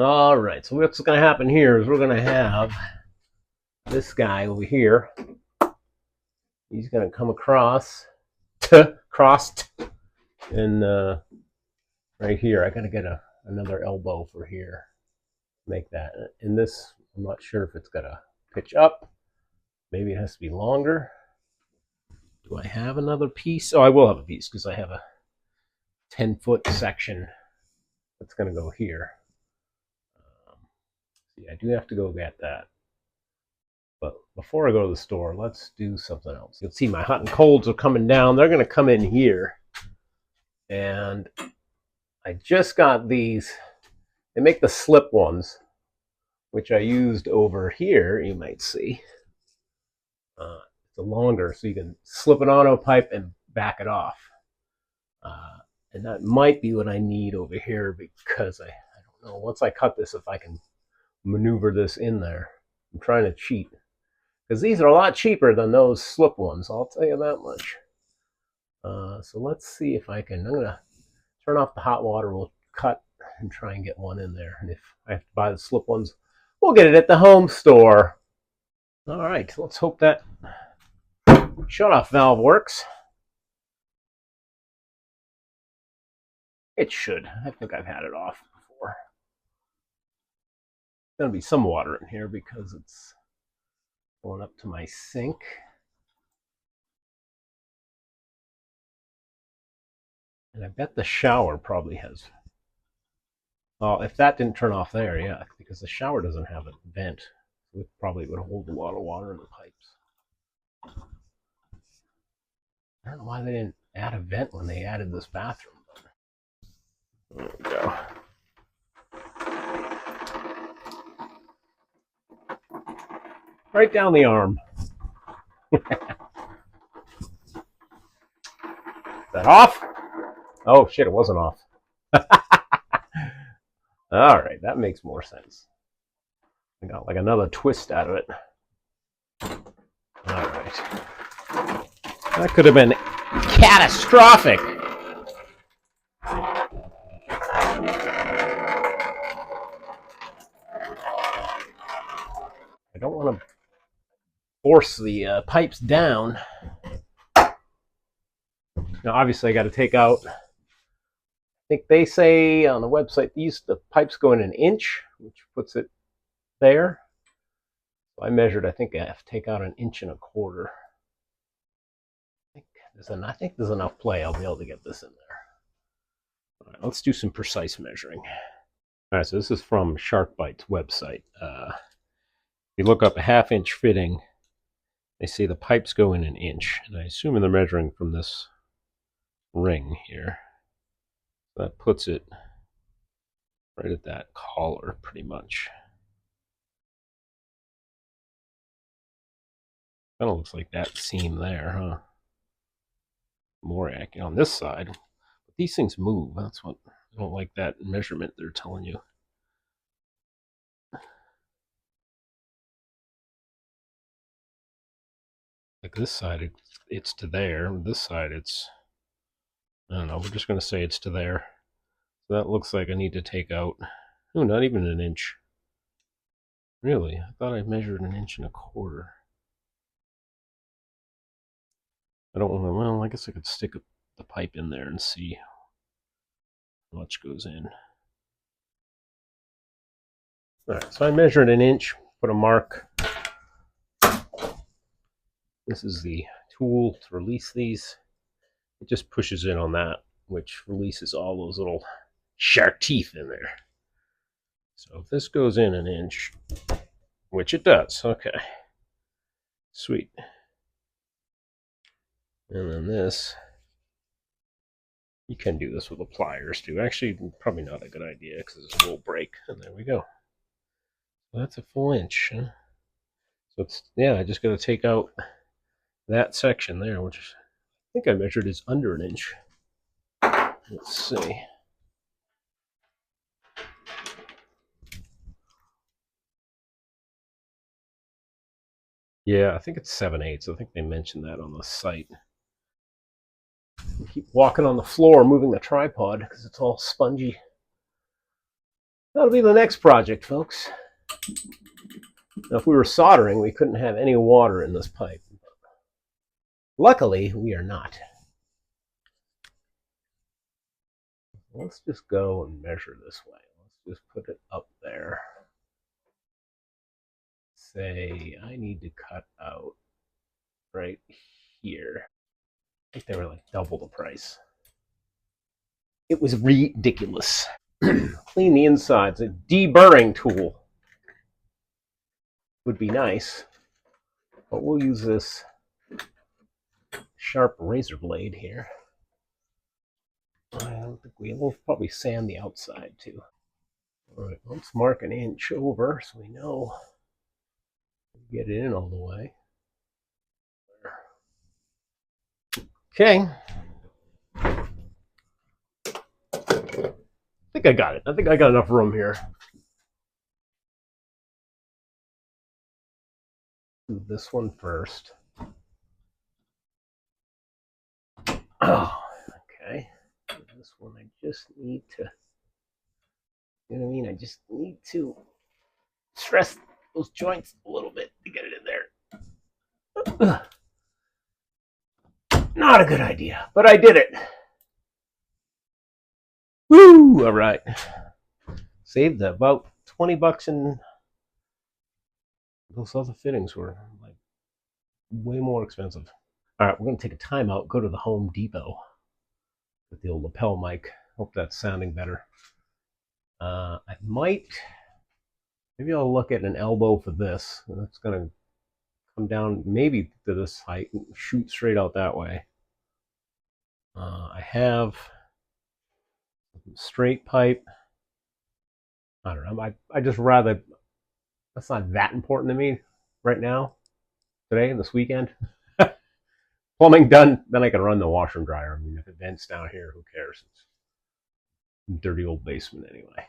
All right, so what's gonna happen here is we're gonna have this guy over here. He's gonna come across, and right here. I gotta get another elbow for here. Make that. And this, I'm not sure if it's gonna pitch up. Maybe it has to be longer. Do I have another piece? Oh, I will have a piece because I have a 10-foot section that's going to go here. See, I do have to go get that. But before I go to the store, let's do something else. You'll see my hot and colds are coming down. They're going to come in here. And I just got these. They make the slip ones, which I used over here, you might see. It's a longer, so you can slip it on a pipe and back it off. And that might be what I need over here because I don't know. Once I cut this, if I can maneuver this in there. I'm trying to cheat. Because these are a lot cheaper than those slip ones, I'll tell you that much. So let's see if I can. I'm going to turn off the hot water. We'll cut and try and get one in there. And if I have to buy the slip ones, we'll get it at the home store. All right, let's hope that shut-off valve works. It should. I think I've had it off before. There's going to be some water in here because it's going up to my sink. And I bet the shower probably has. Oh, if that didn't turn off there, yeah, because the shower doesn't have a vent. It probably would hold a lot of water in the pipes. I don't know why they didn't add a vent when they added this bathroom. There we go. Right down the arm. Is that off? Oh shit, it wasn't off. All right, that makes more sense. I got like another twist out of it. All right. That could have been catastrophic. I don't want to force the pipes down. Now, obviously, I got to take out. I think they say on the website the pipes go in an inch, which puts it there. So I measured. I think I have to take out 1.25 inches. I think there's enough play. I'll be able to get this in there. All right, let's do some precise measuring. All right, so this is from SharkBite's website. If you look up a 1/2 inch fitting, they say the pipes go in 1 inch, and I assume they're measuring from this ring here. That puts it right at that collar, pretty much. Kind of looks like that seam there, huh? More accurate on this side. But these things move. That's what I don't like, that measurement they're telling you. Like this side, it's to there. This side, it's, I don't know, we're just going to say it's to there. So that looks like I need to take out, oh, not even 1 inch. Really? I thought I measured 1.25 inches. I don't want to, well, I guess I could stick the pipe in there and see how much goes in. All right, so I measured 1 inch, put a mark. This is the tool to release these. It just pushes in on that, which releases all those little shark teeth in there. So if this goes in 1 inch, which it does, okay, sweet. And then this, you can do this with the pliers too. Actually, probably not a good idea because this will break. And there we go. So that's a full inch. Huh? So it's, yeah, I just got to take out that section there, which I think I measured is under 1 inch. Let's see. Yeah, I think it's 7/8. I think they mentioned that on the site. Keep walking on the floor, moving the tripod because it's all spongy. That'll be the next project, folks. Now, if we were soldering, we couldn't have any water in this pipe. Luckily, we are not. Let's just go and measure this way. Let's just put it up there. Say, I need to cut out right here. I think they were like double the price. It was ridiculous. Clean the insides. A deburring tool would be nice, but we'll use this sharp razor blade here. I don't think we'll probably sand the outside too. All right, let's mark 1 inch over so we know get it in all the way. Okay. I think I got it. I think I got enough room here. Do this one first. Oh, okay. This one I just need to, you know what I mean? I just need to stress those joints a little bit to get it in there. Not a good idea, but I did it. Woo! All right. Saved about $20 in. Those other fittings were like way more expensive. All right, we're going to take a time out, go to the Home Depot with the old lapel mic. Hope that's sounding better. I might, maybe I'll look at an elbow for this. That's going to them down maybe to this height and shoot straight out that way. I have straight pipe. I don't know. I just rather, that's not that important to me right now, today, this weekend. Plumbing done, then I can run the washer and dryer. I mean, if it vents down here, who cares? It's a dirty old basement anyway.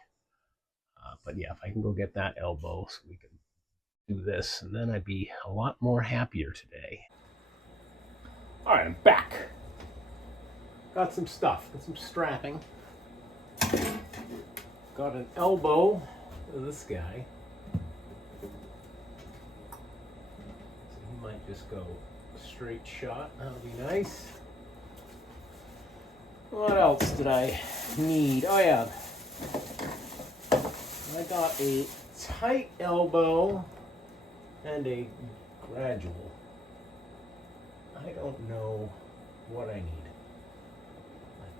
But yeah, if I can go get that elbow so we can do this, and then I'd be a lot more happier today. All right, I'm back. Got some stuff, got some strapping. Got an elbow of this guy. So he might just go straight shot. That'll be nice. What else did I need? Oh yeah. I got a tight elbow and a gradual. I don't know what I need.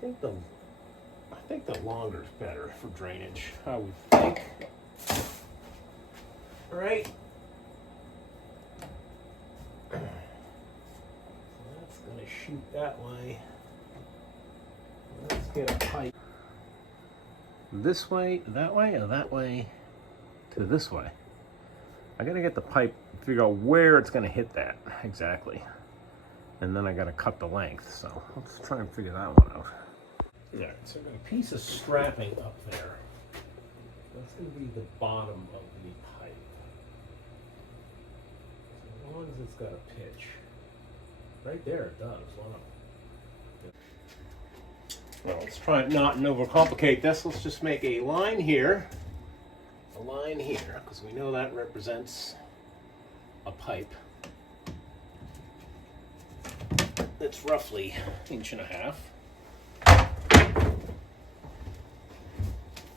I think the longer is better for drainage, I would think. Right? So that's gonna shoot that way. Let's get a pipe. This way, or that way to this way. I gotta get the pipe, figure out where it's gonna hit that exactly. And then I gotta cut the length, so let's try and figure that one out. Alright, so I've got a piece of strapping up there. That's gonna be the bottom of the pipe. So as long as it's got a pitch. Right there it does, wow. Well, let's try and not overcomplicate this. Let's just make a line here, because we know that represents a pipe that's roughly 1.5 inches.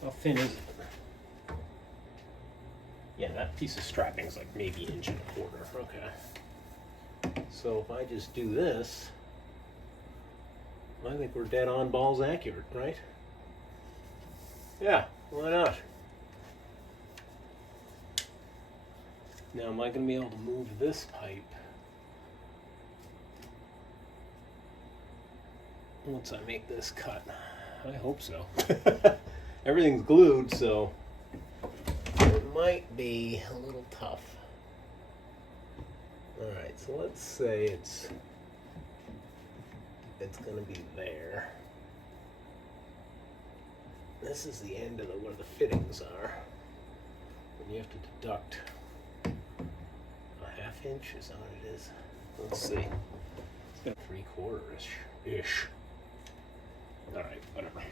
How thin is it? Yeah, that piece of strapping is like maybe 1.25 inches. Okay. So if I just do this, I think we're dead on balls accurate, right? Yeah, why not? Now, am I going to be able to move this pipe once I make this cut? I hope so. Everything's glued, so it might be a little tough. Alright, so let's say it's going to be there. This is the end of where the fittings are. And you have to deduct a 1/2 inch, is that what it is? Let's see. It's got 3/4-ish. Alright, whatever.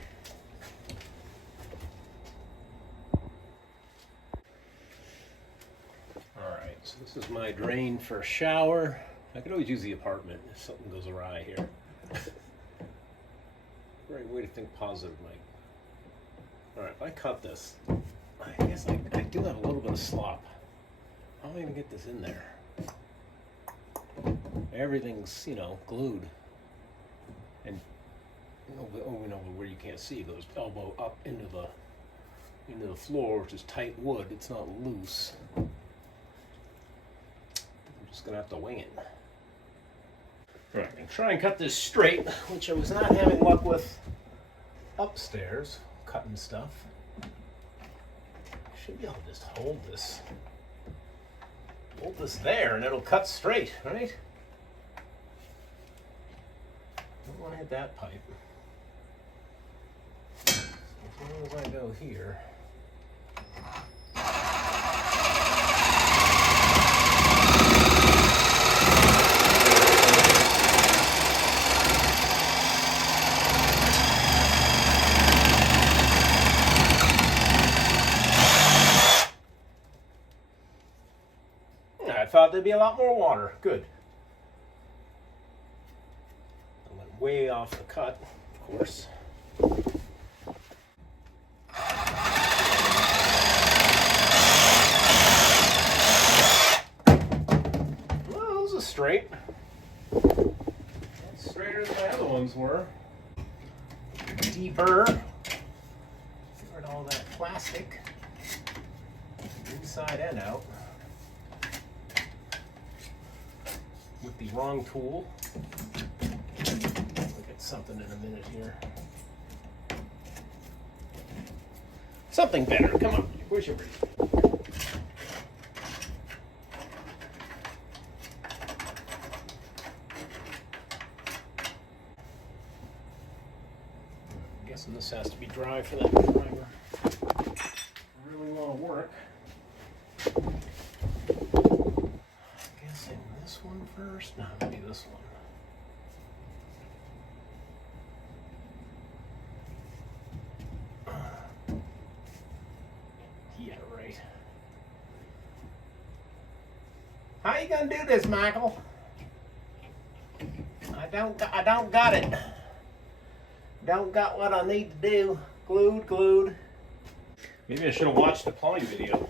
Alright, so this is my drain for a shower. I could always use the apartment if something goes awry here. Great way to think positive, Mike. Alright, if I cut this, I guess I do have a little bit of slop. How am I going to get this in there? Everything's, glued. And, we know where you can't see, it goes elbow up into the floor, which is tight wood. It's not loose. I'm just going to have to wing it. Alright, I'm going to try and cut this straight, which I was not having luck with upstairs, cutting stuff. Should be able to just hold this there and it'll cut straight, right? Don't want to hit that pipe. So as long as I go here. I thought there'd be a lot more water. Good. I went way off the cut, of course. Well, those are straight. That's straighter than my other ones were. Deeper. Get rid of all that plastic, inside and out. with the wrong tool. I'll get something in a minute here. Something better. Come on. Where's your brief? I'm guessing this has to be dry for that primer. Really want to work. I'm guessing this one first. No, maybe this one. Yeah, right. How you gonna do this, Michael? I don't got it. Don't got what I need to do. Glued. Maybe I should have watched the plumbing video.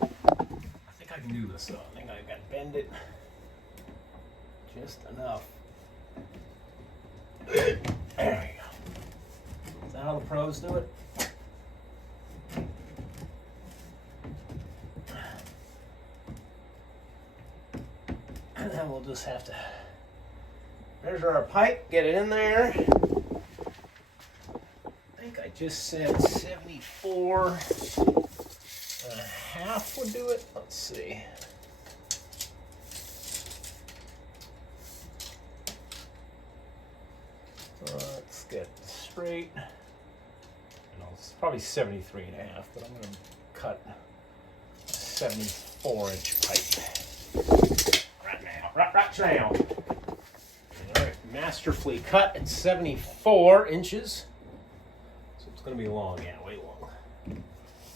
I think I can do this though. I think I gotta bend it just enough. There we go. Is that how the pros do it? And then we'll just have to measure our pipe, get it in there. I think I just said 74 and a half would do it. Let's see. Let's get straight. No, it's probably 73 and a half, but I'm going to cut a 74-inch pipe. Right now. All right, masterfully cut at 74 inches. So it's going to be long, yeah, way long.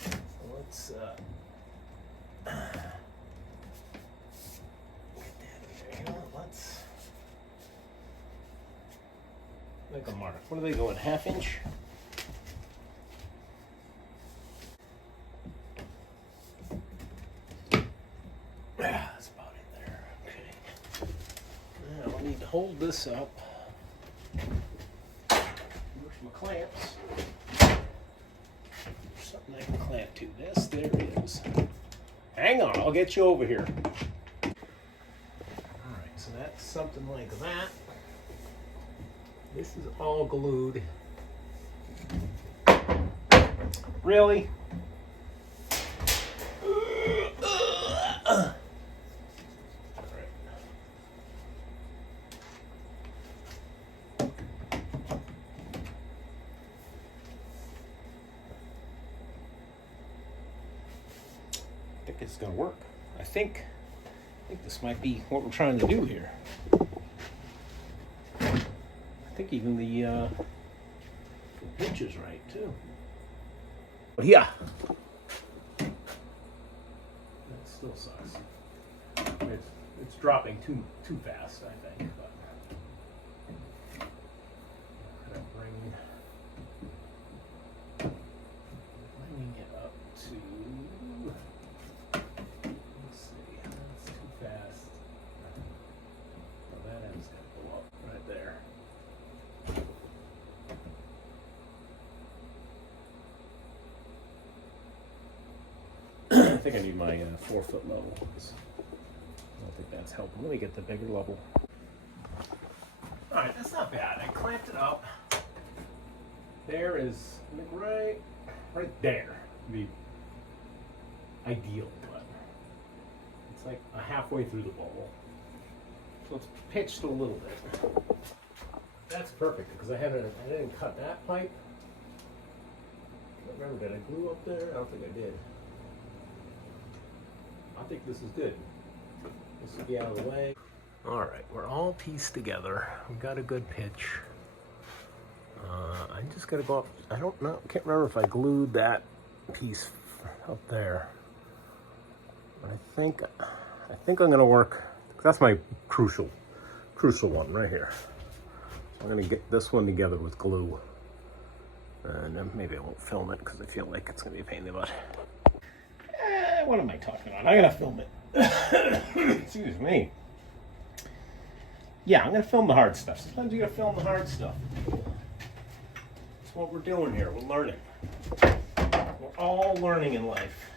So let's get that there. Let's make a mark. What are they going? Half inch? That's about it there. Okay. Now I need to hold this up. Where's my clamps? There's something I can clamp to this. There it is. Hang on, I'll get you over here. Alright, so that's something like that. This is all glued. Really? I think it's going to work. I think this might be what we're trying to do here. I think even the pitch is right too. But yeah, that still sucks. It's dropping too fast, I think. But I'm bringing it up to. Let's see, that's too fast. Well, that end's gonna go up right there. I think I need my 4-foot level. I don't think that's helping. Let me get the bigger level. All right, that's not bad. I clamped it up. There is, like, right there. Be ideal, but it's like halfway through the bowl, so it's pitched a little bit. That's perfect because I didn't cut that pipe. I don't remember, did I glue up there? I don't think I did. I think this is good. This will be out of the way. All right, we're all pieced together. We've got a good pitch. I just gotta go up. I don't know. Can't remember if I glued that piece up there. I think I'm gonna work. That's my crucial one right here. So I'm gonna get this one together with glue, and then maybe I won't film it because I feel like it's gonna be a pain in the butt. What am I talking about? I'm gonna film it. Excuse me. Yeah, I'm gonna film the hard stuff. Sometimes you gotta film the hard stuff. That's what we're doing here. We're learning. We're all learning in life.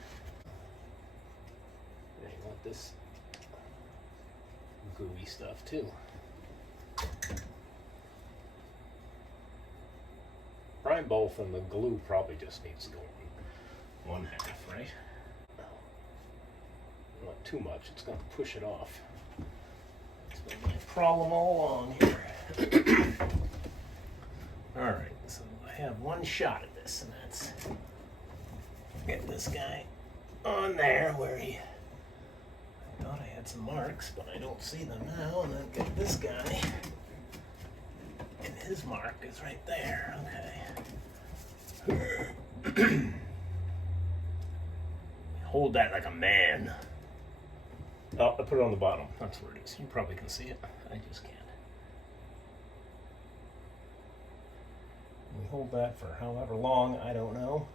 I want this gooey stuff too. Prime both, and the glue probably just needs to go in one half, right? Not too much, it's going to push it off. It's been my problem all along here. Alright, so I have one shot at this, and that's get this guy on there where I thought I had some marks, but I don't see them now, and then get this guy, and his mark is right there. Okay. Hold that like a man. Oh, I put it on the bottom. That's where it is. You probably can see it. I just can't. We hold that for however long, I don't know.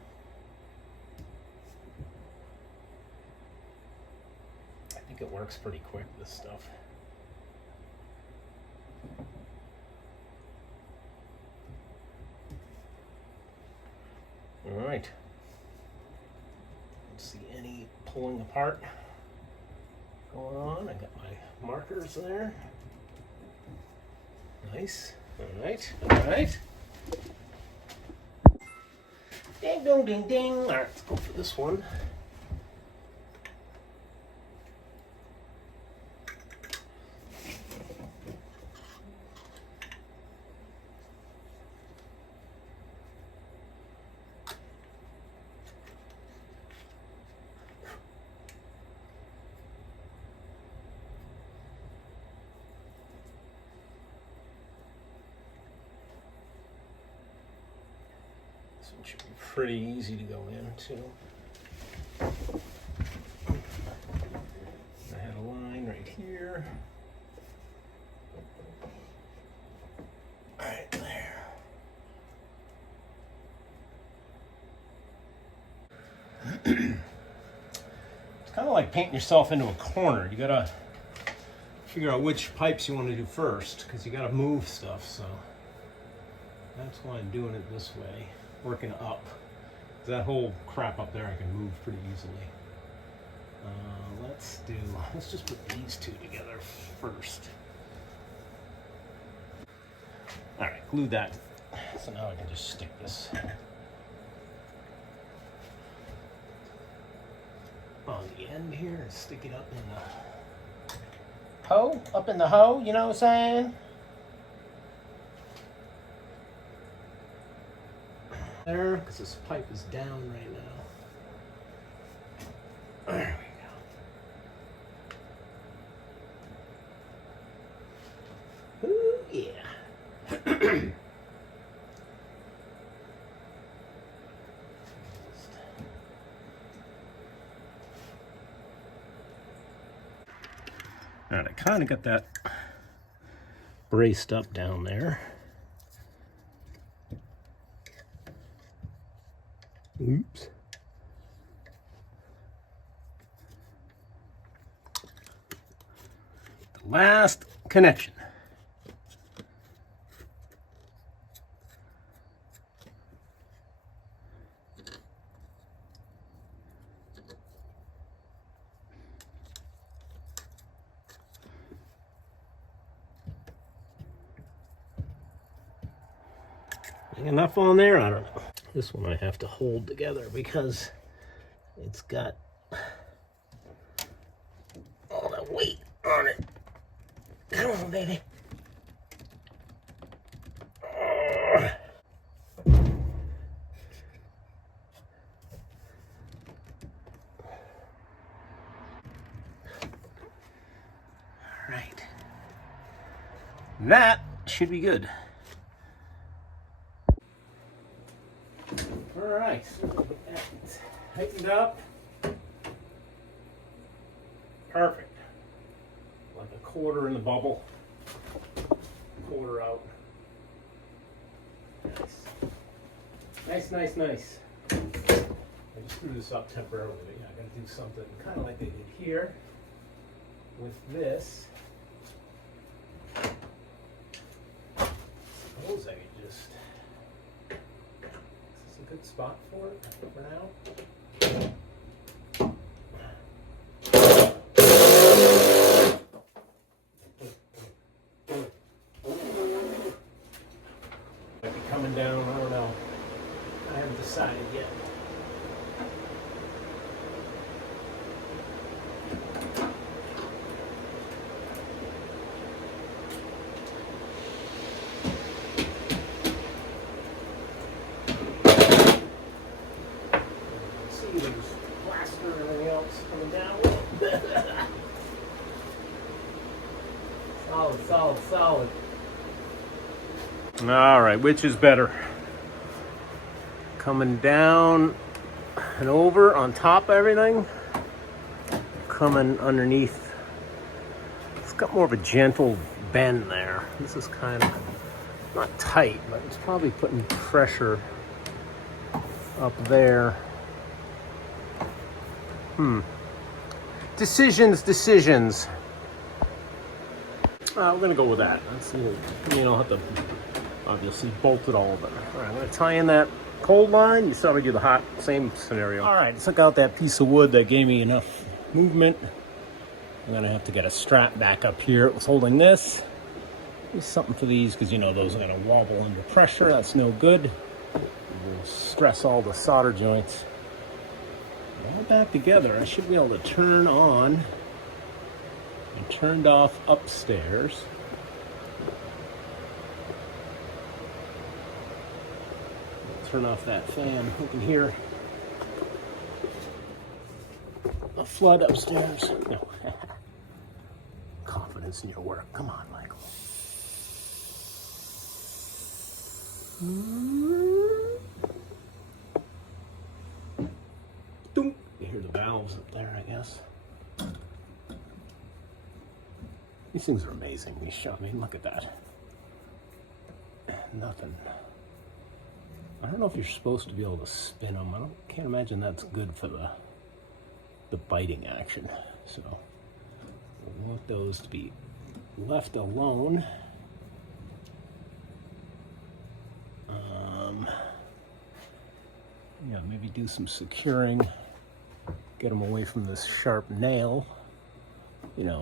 I think it works pretty quick, this stuff. All right. Don't see any pulling apart going on. I got my markers there. Nice. All right. All right. Ding dong ding ding. All right, let's go for this one. This one should be pretty easy to go into. I had a line right here. Right there. It's kind of like painting yourself into a corner. You gotta figure out which pipes you want to do first, because you gotta move stuff, so that's why I'm doing it this way. Working up. That whole crap up there I can move pretty easily. Let's just put these two together first. Alright, glue that. So now I can just stick this on the end here and stick it up in the hole. Up in the hole, you know what I'm saying? There, because this pipe is down right now. There we go. Ooh, yeah. All right, I kind of got that braced up down there. Oops. The last connection. Enough on there? I don't know. This one I have to hold together because it's got all that weight on it. Come on, baby. All right. That should be good. All right, so that's tightened up. Perfect. Like a quarter in the bubble, quarter out. Nice. Nice, nice, nice. I just screw this up temporarily. I gotta do something kind of like they did here with this. Suppose I could just. Good spot for it for now. there's plaster and everything else coming down. Solid, solid, solid. All right, which is better? Coming down and over on top of everything, coming underneath. It's got more of a gentle bend there. This is kind of not tight, but it's probably putting pressure up there. Decisions. We're gonna go with that. That's, you don't have to obviously bolt it all there. All right, I'm gonna tie in that cold line. You saw me do the hot, same scenario. All right, took out that piece of wood that gave me enough movement. I'm gonna have to get a strap back up here. It was holding this. There's something for these because those are gonna wobble under pressure. That's no good. We'll stress all the solder joints. All back together. I should be able to turn on and turned off upstairs. Turn off that fan. You can hear a flood upstairs. No. Confidence in your work. Come on, Michael. You hear the valves up there, I guess. These things are amazing. I mean, look at that. Nothing. I don't know if you're supposed to be able to spin them. Can't imagine that's good for the biting action. So I want those to be left alone. Maybe do some securing. Get them away from this sharp nail.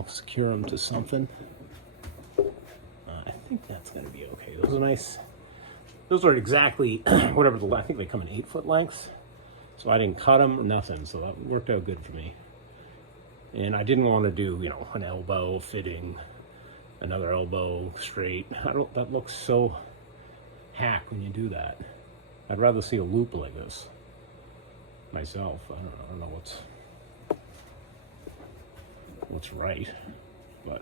Secure them to something. I think that's going to be okay. Those are nice. Those are exactly whatever I think they come in 8-foot lengths. So I didn't cut them or nothing. So that worked out good for me. And I didn't want to do, an elbow fitting, another elbow straight. That looks so hack when you do that. I'd rather see a loop like this myself. I don't know what's right, but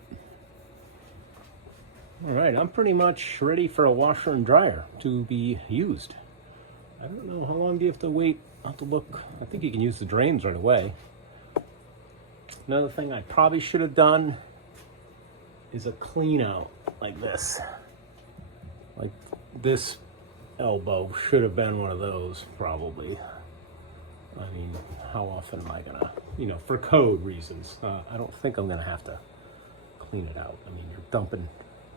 all right, I'm pretty much ready for a washer and dryer to be used. I don't know, how long do you have to wait? I'll have to look. I think you can use the drains right away. Another thing I probably should have done is a clean out like this. Like this elbow should have been one of those, probably. I mean, how often am I gonna, for code reasons, I don't think I'm gonna have to clean it out. I mean, you're dumping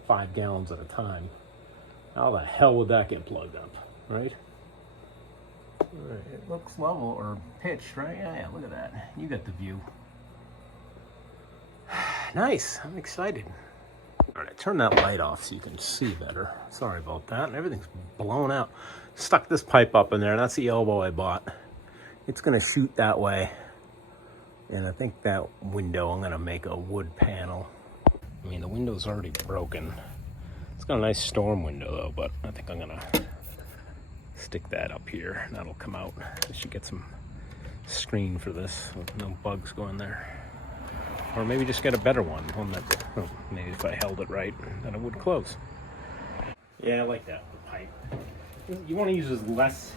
5 gallons at a time. How the hell would that get plugged up, right? All right, it looks level or pitched, right? Yeah, look at that. You got the view. Nice, I'm excited. All right, turn that light off so you can see better. Sorry about that. Everything's blown out. Stuck this pipe up in there. That's the elbow I bought. It's gonna shoot that way. And I think that window, I'm gonna make a wood panel. I mean, the window's already broken. It's got a nice storm window though, but I think I'm gonna stick that up here. That'll come out. I should get some screen for this, so no bugs going there. Or maybe just get a better one that, maybe if I held it right, then it would close. Yeah, I like that pipe. You want to use as less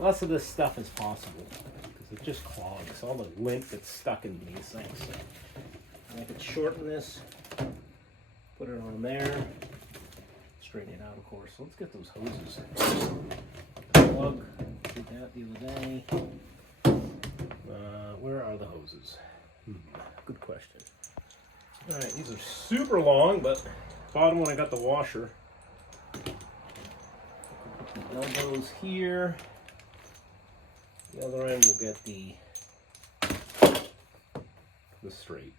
of this stuff as possible, because it just clogs all the lint that's stuck in these things. So I could shorten this, put it on there, straighten it out, of course. So let's get those hoses. Plug, did that the other day. Where are the hoses? Good question. All right, these are super long, but bottom one I got the washer. Put the elbows here. The other end will get the straight.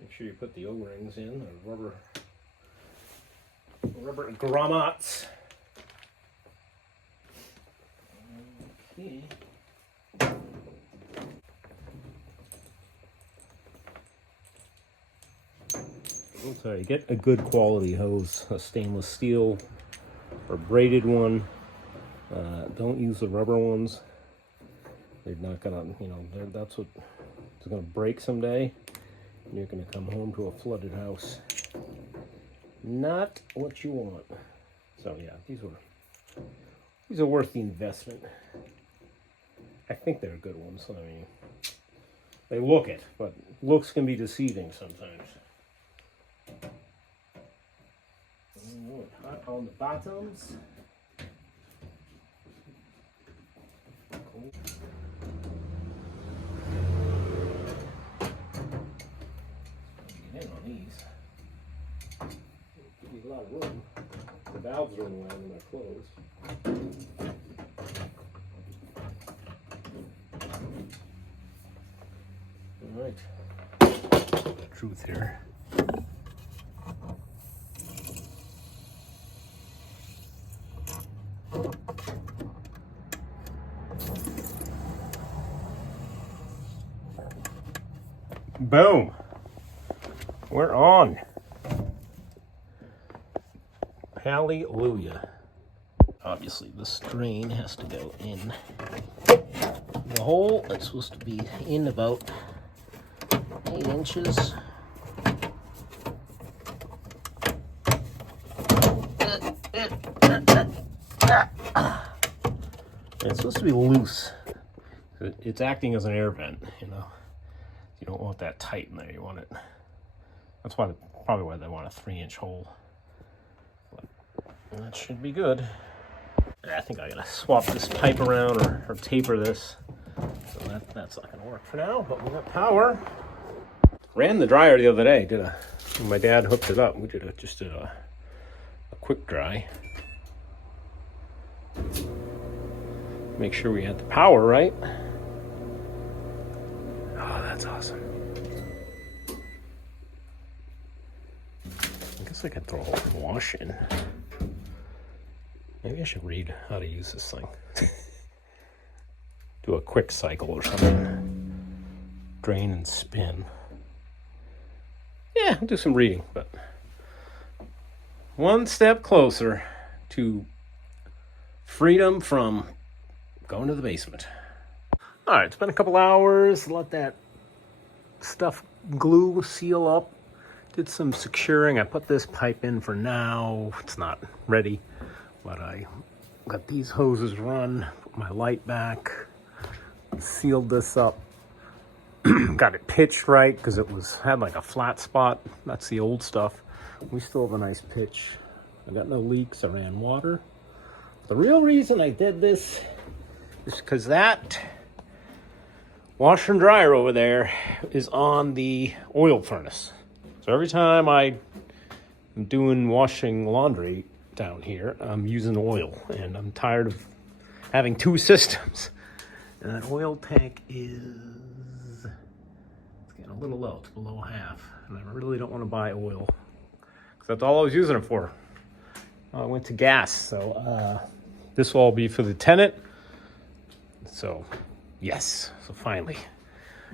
Make sure you put the O-rings in, the rubber grommets. Okay. I'll tell you, get a good quality hose, a stainless steel or braided one. Don't use the rubber ones. They're not gonna, you know, that's what it's gonna break someday, and you're gonna come home to a flooded house. Not what you want. So yeah, these are worth the investment. I think they're good ones. I mean, they look it, but looks can be deceiving sometimes. Hot on the bottoms. Cool. Get in on these. Give you a lot of room. The valves are in the way when they're closed. All right. The truth here. Boom. We're on. Hallelujah. Obviously, this drain has to go in the hole. It's supposed to be in about 8 inches. It's supposed to be loose. It's acting as an air vent, you know. You don't want that tight in there. You want it. That's probably why they want a 3-inch hole. But that should be good. I think I gotta swap this pipe around or taper this. So that's not gonna work for now. But we got power. Ran the dryer the other day. My dad hooked it up. We just did a quick dry. Make sure we had the power right. Oh, that's awesome. I guess I could throw a wash in. Maybe I should read how to use this thing. Do a quick cycle or something. Drain and spin. Yeah, I'll do some reading, but one step closer to freedom from going to the basement. All right, it's been a couple hours. Let that stuff glue, seal up. Did some securing. I put this pipe in for now. It's not ready, but I got these hoses run, put my light back, sealed this up. Got it pitched right because had like a flat spot. That's the old stuff. We still have a nice pitch. I got no leaks. I ran water. The real reason I did this is because that washer and dryer over there is on the oil furnace. So every time I'm doing washing laundry down here, I'm using oil, and I'm tired of having 2 systems. And that oil tank it's getting a little low. It's below half, and I really don't want to buy oil because that's all I was using it for. I went to gas, so this will all be for the tenant. So yes, so finally,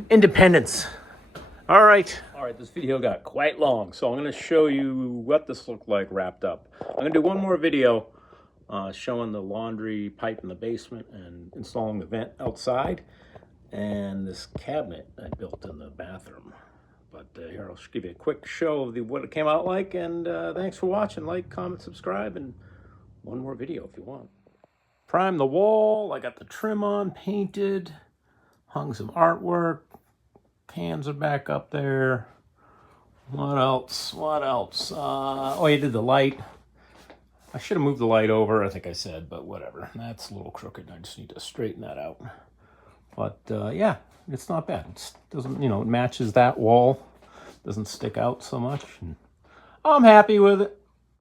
independence. All right, this video got quite long, so I'm going to show you what this looked like wrapped up. I'm going to do one more video showing the laundry pipe in the basement and installing the vent outside, and this cabinet I built in the bathroom. But here, I'll just give you a quick show of what it came out like, and thanks for watching. Like, comment, subscribe, and one more video if you want. Prime the wall. I got the trim on, painted, hung some artwork. Cans are back up there. What else? Oh, you did the light. I should have moved the light over, I think I said, but whatever. That's a little crooked. I just need to straighten that out. But yeah, it's not bad. It doesn't, it matches that wall. Doesn't stick out so much. And I'm happy with it.